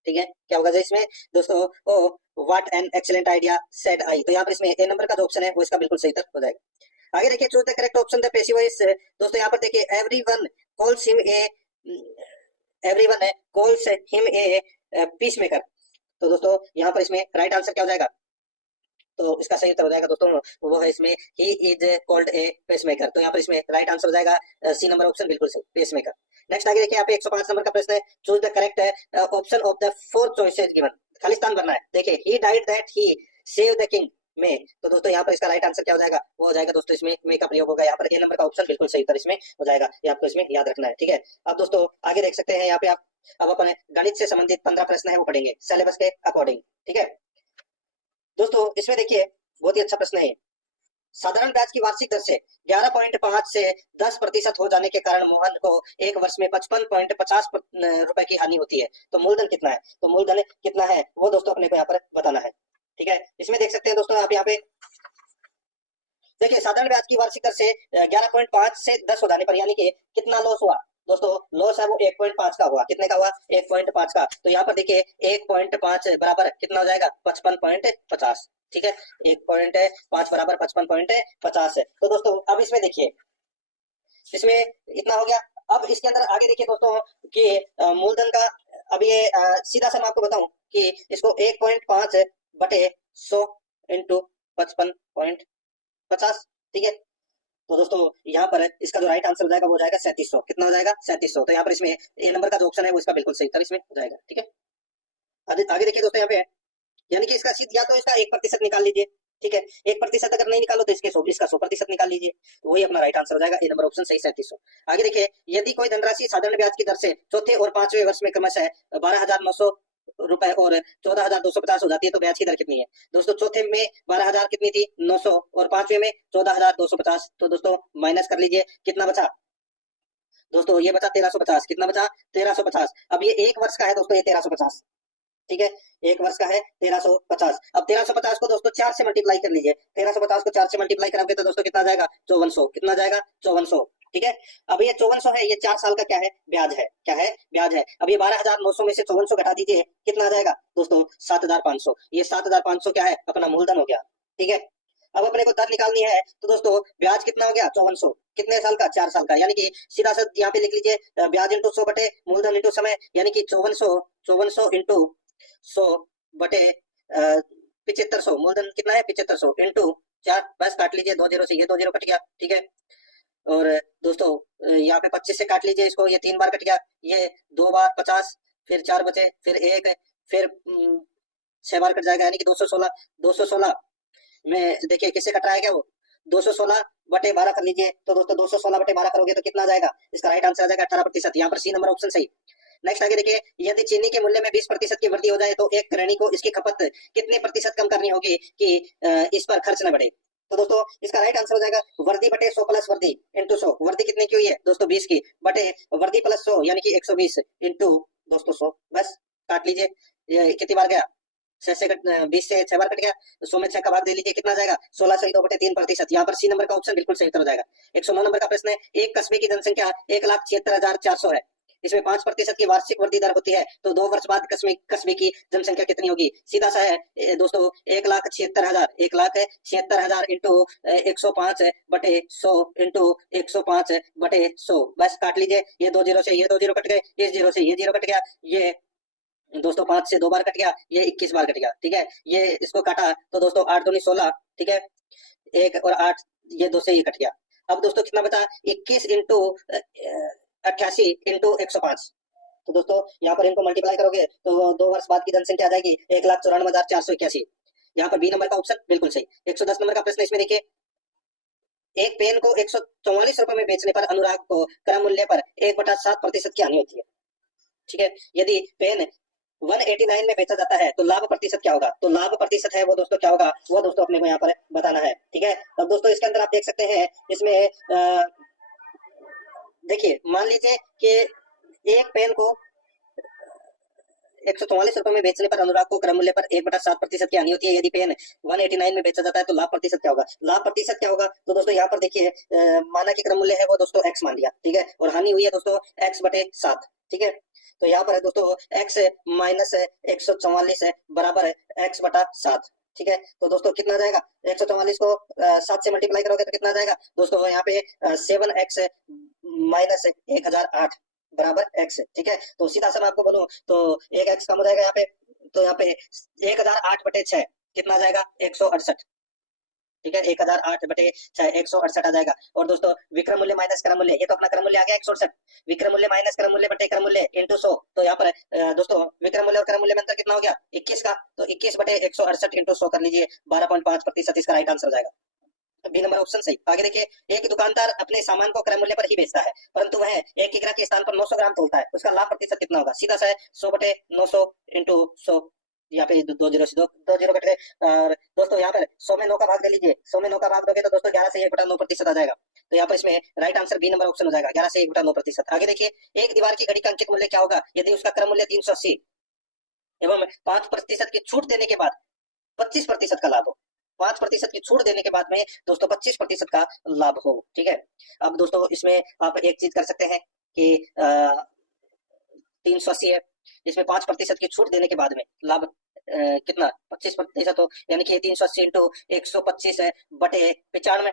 ठीक है। क्या होगा इसमें दोस्तों? Oh what an excellent idea said I. तो यहाँ पर इसमें ए नंबर का जो ऑप्शन है वो इसका बिल्कुल सही उत्तर हो जाएगा। आगे देखिए choose the correct option the passive voice. दोस्तों यहाँ पर देखिए everyone calls him a peace maker. तो दोस्तों यहाँ पर इसमें राइट आंसर क्या हो जाएगा? तो इसका सही उत्तर हो जाएगा दोस्तों वो है इसमें he is called a pacemaker. तो यहाँ पर इसमें राइट आंसर हो जाएगा सी नंबर ऑप्शन बिल्कुल सही, पेसमेकर। नेक्स्ट आगे देखिए यहाँ पे 105 नंबर का प्रश्न है। Choose the correct option of the four choices given. Khalistan बनना है। देखिए he died that he save the king में। तो दोस्तों यहाँ पर इसका राइट आंसर क्या हो जाएगा? वो हो जाएगा दोस्तों इसमें में का प्रयोग होगा। यहाँ पर ए नंबर का ऑप्शन बिल्कुल सही उत्तर इसमें हो जाएगा, ये आपको इसमें याद रखना है, ठीक है। अब दोस्तों आगे देख सकते हैं यहाँ पे आप अब अपन गणित से संबंधित 15 प्रश्न है वो पढ़ेंगे सिलेबस के अकॉर्डिंग, ठीक है। दोस्तों इसमें देखिए बहुत ही अच्छा प्रश्न है। साधारण ब्याज की वार्षिक दर से 11.5 से 10% हो जाने के कारण मोहन को एक वर्ष में 55.50 रुपए की हानि होती है। तो मूलधन कितना है? तो मूलधन कितना है वो दोस्तों अपने को यहाँ पर बताना है, ठीक है। इसमें देख सकते हैं दोस्तों आप यहाँ पे देखिए साधारण ब्याज की वार्षिक दर से 11.5 से 10 हो जाने पर यानी कि कितना लॉस हुआ दोस्तों? लॉस है वो 1.5 का हुआ। कितने का हुआ? 1.5 का। तो यहाँ पर देखिए 1.5 बराबर कितना हो जाएगा? 55.50, ठीक है। 1.5 बराबर 55.50 है। तो दोस्तों अब इसमें देखिए इसमें इतना हो गया। अब इसके अंदर आगे देखिए दोस्तों कि मूलधन का अब ये सीधा सा मैं आपको बताऊं कि इसको 1.5 बटे 100 इंटू 55.50, ठीक है। तो दोस्तों यहाँ पर इसका जो राइट आंसर हो जाएगा वो हो जाएगा 3700। कितना हो जाएगा? 3700। तो यहाँ पर इसमें ए नंबर का जो ऑप्शन है वो इसका बिल्कुल सही उत्तर इसमें हो जाएगा, ठीक है। आगे देखिए दोस्तों यहाँ पे यानी कि इसका या तो इसका 1% निकाल लीजिए, ठीक है। 1% अगर नहीं निकालो तो इसका 100% निकाल लीजिए, तो वही अपना राइट आंसर हो जाएगा, ए नंबर ऑप्शन सही 3700। आगे देखिए यदि कोई धनराशि साधारण ब्याज की दर से चौथे और पांचवें वर्ष में क्रमशः 12,900 रुपए और 14,250 हो जाती है तो ब्याज की दर कितनी है? दोस्तों चौथे में 12,000 कितनी थी? 900 और पांचवे में 14,250। तो दोस्तों माइनस कर लीजिए, कितना बचा दोस्तों? ये बचा 1350। कितना बचा? 1350। अब ये एक वर्ष का है दोस्तों, ये 1350, ठीक है। एक वर्ष का है 1350। अब 1350 को दोस्तों 4 से मल्टीप्लाई कर लीजिए। 1350 को 4 से मल्टीप्लाई करोगे तो दोस्तों कितना जाएगा? 5400। कितना जाएगा? 5400, ठीक है। अब ये 5400 है, ये 4 साल का क्या है? ब्याज है। क्या है? ब्याज है। अब ये 12,900 में से 5400 घटा दीजिए, कितना आ जाएगा दोस्तों? 7,500। ये 7,500 क्या है? अपना मूलधन हो गया, ठीक है। अब अपने को दर निकालनी है तो दोस्तों ब्याज कितना हो गया? 5400। कितने साल का? 4 साल का। यानी कि सीधा सा यहाँ पे लिख लीजिए ब्याज इंटू 100 बटे मूलधन इंटू समय, यानी कि 5400 इंटू 100 बटे 7500। मूलधन कितना है? 7500 इंटू 4, बस काट लीजिए 2 0 से, ये 2 0 कट गया, ठीक है। और दोस्तों यहाँ पे 25 से काट लीजिए इसको, ये 3 बार कट गया, ये 2 बार 50, फिर 4 बचे, फिर 1, फिर 6 बार कट जाएगा, यानी कि 216 में देखिए किससे कट रहा है क्या वो? 216/12 कर लीजिए। तो दोस्तों 216/12 करोगे तो कितना आ जाएगा? इसका राइट आंसर आ जाएगा 18%। यहाँ पर सी नंबर ऑप्शन सही। नेक्स्ट आगे देखिए, यदि चीनी के मूल्य में 20% की वृद्धि हो जाए तो एक गृहिणी को इसकी खपत कितने प्रतिशत कम करनी होगी कि इस पर खर्च न बढ़े? तो दोस्तों इसका राइट आंसर हो जाएगा वर्दी बटे 100 प्लस वर्दी इंटू 100। वर्दी कितने की हुई है दोस्तों? 20 की, बटे वर्दी प्लस 100 यानी कि 120 इंटू दोस्तों 100। बस काट लीजिए, ये कितनी बार गया? 20 से 6 बार कट गया, तो 100 में 6 का भाग दे लीजिए, कितना जाएगा? 16 सही 2/3%। यहाँ पर सी नंबर का ऑप्शन बिल्कुल सही उत्तर हो जाएगा। 109 नंबर का प्रश्न है, एक कस्बे की जनसंख्या 1,76,400 है, इसमें 5% की वार्षिक वृद्धि दर होती है, तो 2 वर्ष बाद कस्बे की जनसंख्या कितनी होगी? सीधा सा है दोस्तों, 1,76,000 इंटू 105 बटे 100 इंटू 105 बटे 100। बस काट लीजिए, ये 2 जीरो से ये 2 जीरो कट गए, इस जीरो से ये जीरो कट गया, ये दोस्तों 5 से 2 बार कट गया, ये 21 बार कट गया। ठीक है, ये इसको काटा तो दोस्तों 8 दूनी 16, ठीक है, 1 और 8 ये 2 से ये कट गया। अब दोस्तों कितना बचा? 21 इंटू 88 इंटू 105। तो दोस्तों यहाँ पर इनको मल्टीप्लाई करोगे तो 2 वर्ष बाद की जनसंख्या आ जाएगी 1,94,481। यहाँ पर बी नंबर का ऑप्शन बिल्कुल सही। 110 नंबर का प्रश्न इसमें देखिए, एक पेन को 144 रुपए में बेचने पर अनुराग को क्रय मूल्य पर 1/7% की हानि होती है। ठीक है, यदि पेन 189 में बेचा जाता है तो लाभ प्रतिशत क्या होगा? तो लाभ प्रतिशत है वो दोस्तों क्या होगा, वो दोस्तों अपने को यहाँ पर बताना है। ठीक है, अब दोस्तों इसके अंदर आप देख सकते हैं, इसमें देखिए मान लीजिए कि एक पेन को 144 रुपए में बेचने पर अनुराग को क्रय मूल्य पर 1/7% की हानि होती है। यदि पेन 189 में बेचा जाता है तो लाभ प्रतिशत क्या होगा? लाभ प्रतिशत क्या होगा? तो दोस्तों यहाँ पर देखिए, माना कि क्रय मूल्य है वो दोस्तों x मान लिया, ठीक है, और हानि हुई है दोस्तों x/7। ठीक है, तो यहाँ पर है दोस्तों x माइनस 144 बराबर x/7। ठीक है, तो दोस्तों कितना जाएगा? 144 को 7 से मल्टीप्लाई करोगे तो कितना आ जाएगा दोस्तों? यहाँ पे 7x माइनस 1008 बराबर x। ठीक है, तो सीधा सा मैं आपको बोलूं तो एक x कम हो जाएगा यहाँ पे, तो यहाँ पे 1008/6 कितना आ जाएगा? 168। ठीक है, 1008/6 168 आ जाएगा। और दोस्तों विक्रय मूल्य माइनस क्रय मूल्य, ये तो अपना क्रय मूल्य आ गया 168, विक्रय मूल्य माइनस क्रय मूल्य बटे क्रय मूल्य इंटू 100। तो यहाँ पर दोस्तों विक्रय मूल्य और क्रय मूल्य में अंतर कितना हो गया? 21 का, तो 21/168 इंटू 100 कर लीजिए, 12.5%। इसका राइट आंसर हो जाएगा बी नंबर ऑप्शन सही। आगे देखिए, एक दुकानदार अपने सामान को क्रय मूल्य पर ही बेचता है, परंतु वह 1 किग्रा के स्थान पर 900 ग्राम तोलता है, उसका लाभ प्रतिशत कितना होगा? सीधा सा है 100/900 इंटू 100। यहाँ पे 2 जीरो से 2 जीरो कट गए, और दोस्तों यहाँ पर 100 में 9 का भाग दे लीजिए, 100 में 9 का भाग दोगे तो दोस्तों 11 से 1/9% आ जाएगा। तो यहाँ पर इसमें right answer B number option हो जाएगा, 11 से 1/9%। आगे देखिए, एक दीवार की घड़ी का अंकित मूल्य क्या होगा यदि उसका क्रय मूल्य 380 एवं 5% की छूट देने के बाद 25% का लाभ हो? 5% की छूट देने के बाद में दोस्तों 25% का लाभ हो। ठीक है, अब दोस्तों इसमें आप एक चीज कर सकते हैं कि 380 है, इसमें 5% की छूट देने के बाद में लाभ कितना? 25% हो, यानी कि 380 इंटू 125 है बटे 95।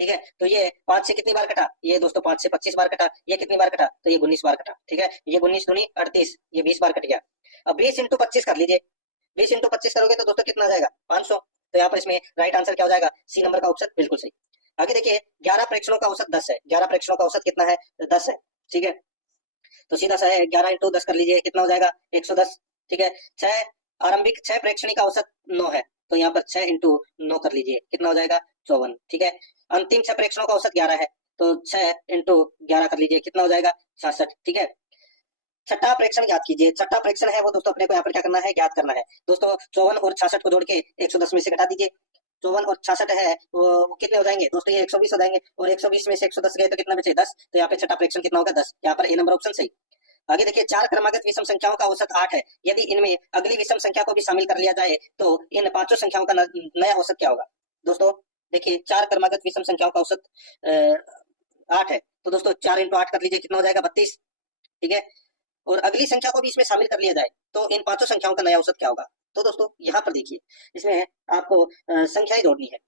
ठीक है, तो ये 5 से कितनी बार कटा? ये दोस्तों 5 से 25 बार कटा। ये कितनी बार कटा? तो ये 19 बार कटा। ठीक है, ये 19 दूनी 38, ये 20 बार कट गया। अब 20 इंटू 25 कर लीजिए, 20 इंटू 25 करोगे तो दोस्तों कितना आ जाएगा? 500। तो यहाँ पर इसमें राइट आंसर क्या हो जाएगा? सी नंबर का ऑप्शन बिल्कुल सही। आगे देखिए, 11 प्रेक्षणों का औसत 10 है, 11 प्रेक्षणों का औसत कितना है? 10 है। ठीक है, तो सीधा सा है 11 इंटू 10 कर लीजिए, कितना हो जाएगा? 110। ठीक है, 6 आरंभिक 6 प्रेक्षणी का औसत 9 है, तो यहाँ पर 6 इंटू 9 कर लीजिए, कितना हो जाएगा? 54। ठीक है, अंतिम 6 प्रेक्षणों का औसत 11 है, तो 6 इंटू 11 कर लीजिए, कितना हो जाएगा? 66। ठीक है, छठा प्रेक्षण ज्ञात कीजिए। छठा प्रेक्षण है वो दोस्तों अपने को यहाँ पर क्या करना है? ज्ञात करना है। दोस्तों 54 और 66 को जोड़ के 110 में से घटा दीजिए। 54 और 66 है वो कितने हो जाएंगे दोस्तों? ये 120 हो जाएंगे, और 120 में से 110 गए तो कितना बचे? 10। तो यहाँ पे छठा प्रेक्षण कितना होगा? 10। यहाँ पर ए नंबर ऑप्शन सही। आगे देखिए, 4 क्रमागत विषम संख्याओं का औसत 8 है, यदि इनमें अगली विषम संख्या को भी शामिल कर लिया जाए तो इन 5 संख्याओं का नया औसत क्या होगा? दोस्तों देखिए, 4 क्रमागत विषम संख्याओं का औसत 8 है, तो दोस्तों 4 इंटू 8 कर लीजिए, कितना हो जाएगा? 32। ठीक है, और अगली संख्या को भी इसमें शामिल कर लिया जाए तो इन 5 संख्याओं का नया औसत क्या होगा? तो दोस्तों यहाँ पर देखिए, इसमें आपको संख्याएं जोड़नी है।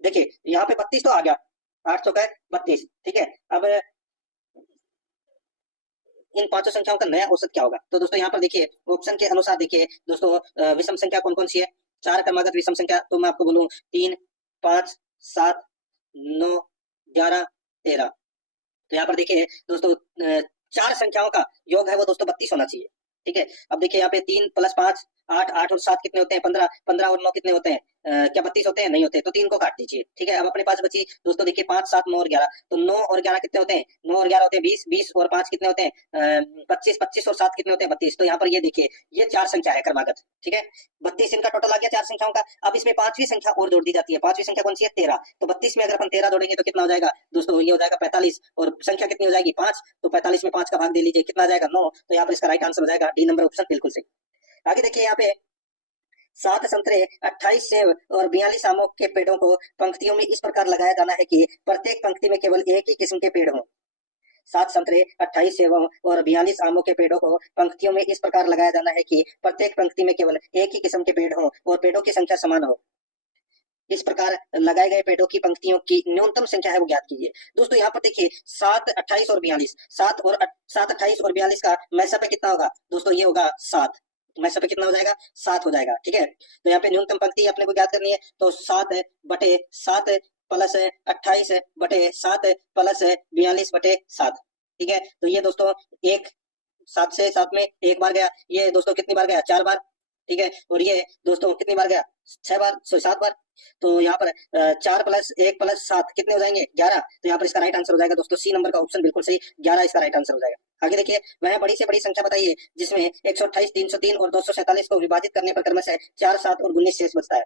देखिए यहाँ पे 32 तो आ गया, 8 चौका 32। ठीक है, अब इन 5 संख्याओं का नया औसत क्या होगा? तो दोस्तों यहाँ पर देखिए, ऑप्शन के अनुसार देखिए दोस्तों, विषम संख्या कौन कौन सी है? 4 क्रमागत विषम संख्या, तो मैं आपको बोलूं 3, 5, 7, 9, 11, 13। तो यहाँ पर देखिए दोस्तों, 4 संख्याओं का योग है वो दोस्तों 32 होना चाहिए। ठीक है, अब देखिए यहाँ पे 3 + 5 8 8 और 7 कितने होते हैं 15, 15 और 9 कितने होते हैं क्या 32 होते हैं? नहीं होते, तो 3 को काट दीजिए। ठीक है, अब अपने पास बची दोस्तों देखिए 5 7 9 और 11, तो 9 और 11 कितने होते हैं? 9 और 11 होते हैं 20, 20 और 5 कितने होते हैं 25, 25 और 7 कितने होते हैं 32। तो यहाँ पर ये देखिए ये 4 संख्या है क्रमागत। ठीक है, 32 इनका टोटल आ गया 4 संख्याओं का। अब इसमें पांचवी संख्या और जोड़ दी जाती है। पांचवी संख्या कौन सी है? 13। तो 32 में अगर अपन 13 जोड़ेंगे तो कितना हो जाएगा दोस्तों? ये हो जाएगा 45, और संख्या कितनी हो जाएगी 5, तो 45 में 5 का भाग दे लीजिए, कितना आ जाएगा 9। तो यहाँ पर इसका राइट आंसर हो जाएगा डी नंबर ऑप्शन, बिल्कुल सही। आगे देखिए यहाँ पे 7 संतरे, 28 सेब और 42 आमों के पेड़ों को पंक्तियों में इस प्रकार लगाया जाना है कि प्रत्येक पंक्ति में केवल एक ही किस्म के पेड़ हों। 7 संतरे, 28 सेबों और 42 आमों के पेड़ों को पंक्तियों में इस प्रकार लगाया जाना है कि प्रत्येक पंक्ति में केवल एक ही किस्म के पेड़ हों और पेड़ों की संख्या समान हो। इस प्रकार लगाए गए पेड़ों की पंक्तियों की न्यूनतम संख्या है वो ज्ञात कीजिए। दोस्तों यहाँ पर देखिए 7 28 और 42, 7 28 और 42 का मैसा पे कितना होगा दोस्तों? ये होगा 7, मैसा पे कितना हो जाएगा? 7 हो जाएगा। ठीक है, तो यहाँ पे न्यूनतम पंक्ति अपने को ज्ञात करनी है, तो 7 बटे 7 प्लस 28 बटे 7 प्लस 42 बटे 7। ठीक है, तो ये दोस्तों एक 7 से 7 में एक बार गया, ये दोस्तों कितनी बार गया? 4 बार। ठीक है, और ये दोस्तों कितनी बार गया? 6 बार, 7 बार। तो यहाँ पर 4 प्लस 1 प्लस 7 कितने हो जाएंगे? 11। तो यहाँ पर इसका राइट आंसर हो जाएगा दोस्तों सी नंबर का ऑप्शन, बिल्कुल सही, 11 इसका राइट आंसर हो जाएगा। आगे देखिए, वह बड़ी से बड़ी संख्या बताइए जिसमें 128, 303 और 247 को विभाजित करने पर क्रमशः 4, 7 और 19 शेष बचता है।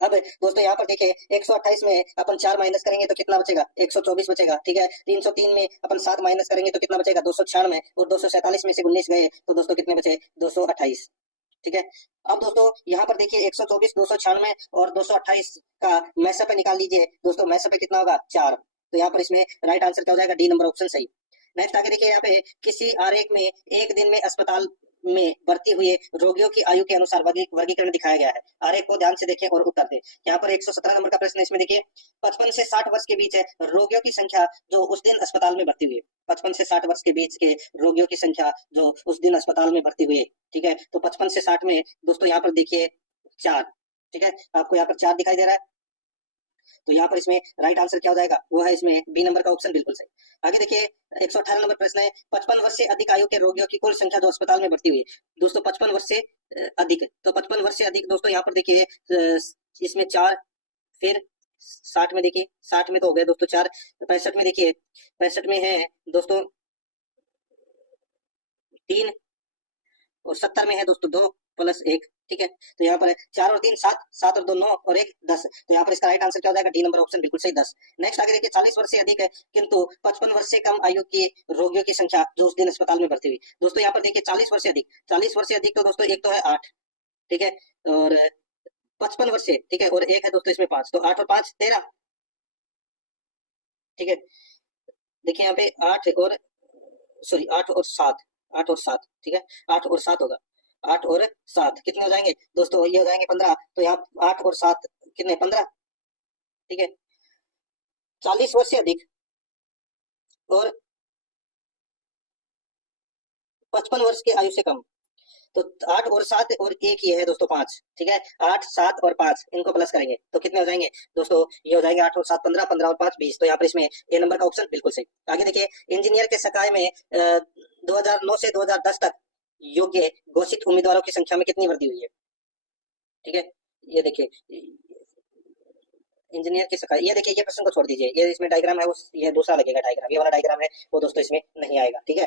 अब दोस्तों यहाँ पर देखिए 128 में अपन 4 माइनस करेंगे तो कितना बचेगा? 124 बचेगा। ठीक है, 303 में अपन 7 माइनस करेंगे तो कितना बचेगा? 296, और 247 में से 19 गए तो दोस्तों कितने बचे? 228। ठीक है, अब दोस्तों यहाँ पर देखिए 124, 296 और 228 का मैसअप निकाल लीजिए। दोस्तों मैसअप कितना होगा? 4। तो यहाँ पर इसमें राइट आंसर क्या हो जाएगा? डी नंबर ऑप्शन सही। नेक्स्ट आगे देखिए, यहाँ पे किसी आरेख में एक दिन में अस्पताल में भर्ती हुए रोगियों की आयु के अनुसार वर्गीकरण दिखाया गया है। आरेख को ध्यान से देखें और उत्तर दें। यहाँ पर 117 नंबर का प्रश्न है, इसमें देखिए 55 से 60 वर्ष के बीच रोगियों की संख्या जो उस दिन अस्पताल में भर्ती हुए। 55 से 60 वर्ष के बीच के रोगियों की संख्या जो उस दिन अस्पताल में भर्ती हुए। ठीक है, तो 55 से 60 में दोस्तों यहाँ पर देखिए 4। ठीक है, आपको यहाँ पर 4 दिखाई दे रहा है, तो यहाँ पर इसमें राइट आंसर क्या हो जाएगा? वो है इसमें बी नंबर का ऑप्शन, बिल्कुल सही। आगे देखिए 118 नंबर प्रश्न है, 55 वर्ष से अधिक आयु के रोगियों की कुल संख्या जो अस्पताल में भर्ती हुई। दोस्तों 55 वर्ष से अधिक, तो 55 वर्ष से अधिक दोस्तों यहाँ पर देखिए इसमें 4, फिर 60 में देखिए 60 में तो हो गए दोस्तों 4, 65 में देखिए 65 में है दोस्तों 3, और 70 में है दोस्तों 2 प्लस 1। ठीक है, तो यहाँ पर 4 और 3 7, 7 और 2 9 और 1 10। तो यहाँ पर इसका राइट आंसर क्या हो जाएगा? डी नंबर ऑप्शन, बिल्कुल सही, 10। नेक्स्ट आगे देखिए 40 वर्ष से अधिक है किंतु 55 वर्ष से कम आयु के रोगियों की संख्या जो उस दिन अस्पताल में भर्ती हुई। दोस्तों यहाँ पर देखिए 40 वर्ष से अधिक, 40 वर्ष से अधिक तो दोस्तों एक तो है 8। ठीक है, और 55 वर्ष से, ठीक है, और एक है दोस्तों इसमें 5, तो 8 और 5 13। ठीक है, देखिए यहाँ पे 8 और 7, 8 और 7। ठीक है, 8 और 7 होगा, 8 और 7 कितने हो जाएंगे दोस्तों? ये हो जाएंगे 15। तो यहाँ 8 और 7 कितने? 15। ठीक है, 40 वर्ष से अधिक और 55 वर्ष की आयु से कम, तो 8 और 7 और एक ही है दोस्तों 5। ठीक है, 8 7 और 5 इनको प्लस करेंगे तो कितने हो जाएंगे दोस्तों? ये हो जाएंगे 8 और 7 15, 15 और 5 20। तो यहाँ पर इसमें ए नंबर का ऑप्शन बिल्कुल सही। आगे देखिए, इंजीनियर के सकाय में 2009 से 2010 तक योग्य घोषित उम्मीदवारों की संख्या में कितनी वृद्धि हुई है? ठीक है, ये देखिए इंजीनियर की सकाय, ये देखिए ये प्रश्न को छोड़ दीजिए, ये इसमें डायग्राम है, ये दूसरा लगेगा डायग्राम, ये वाला डायग्राम है वो दोस्तों इसमें नहीं आएगा। ठीक है,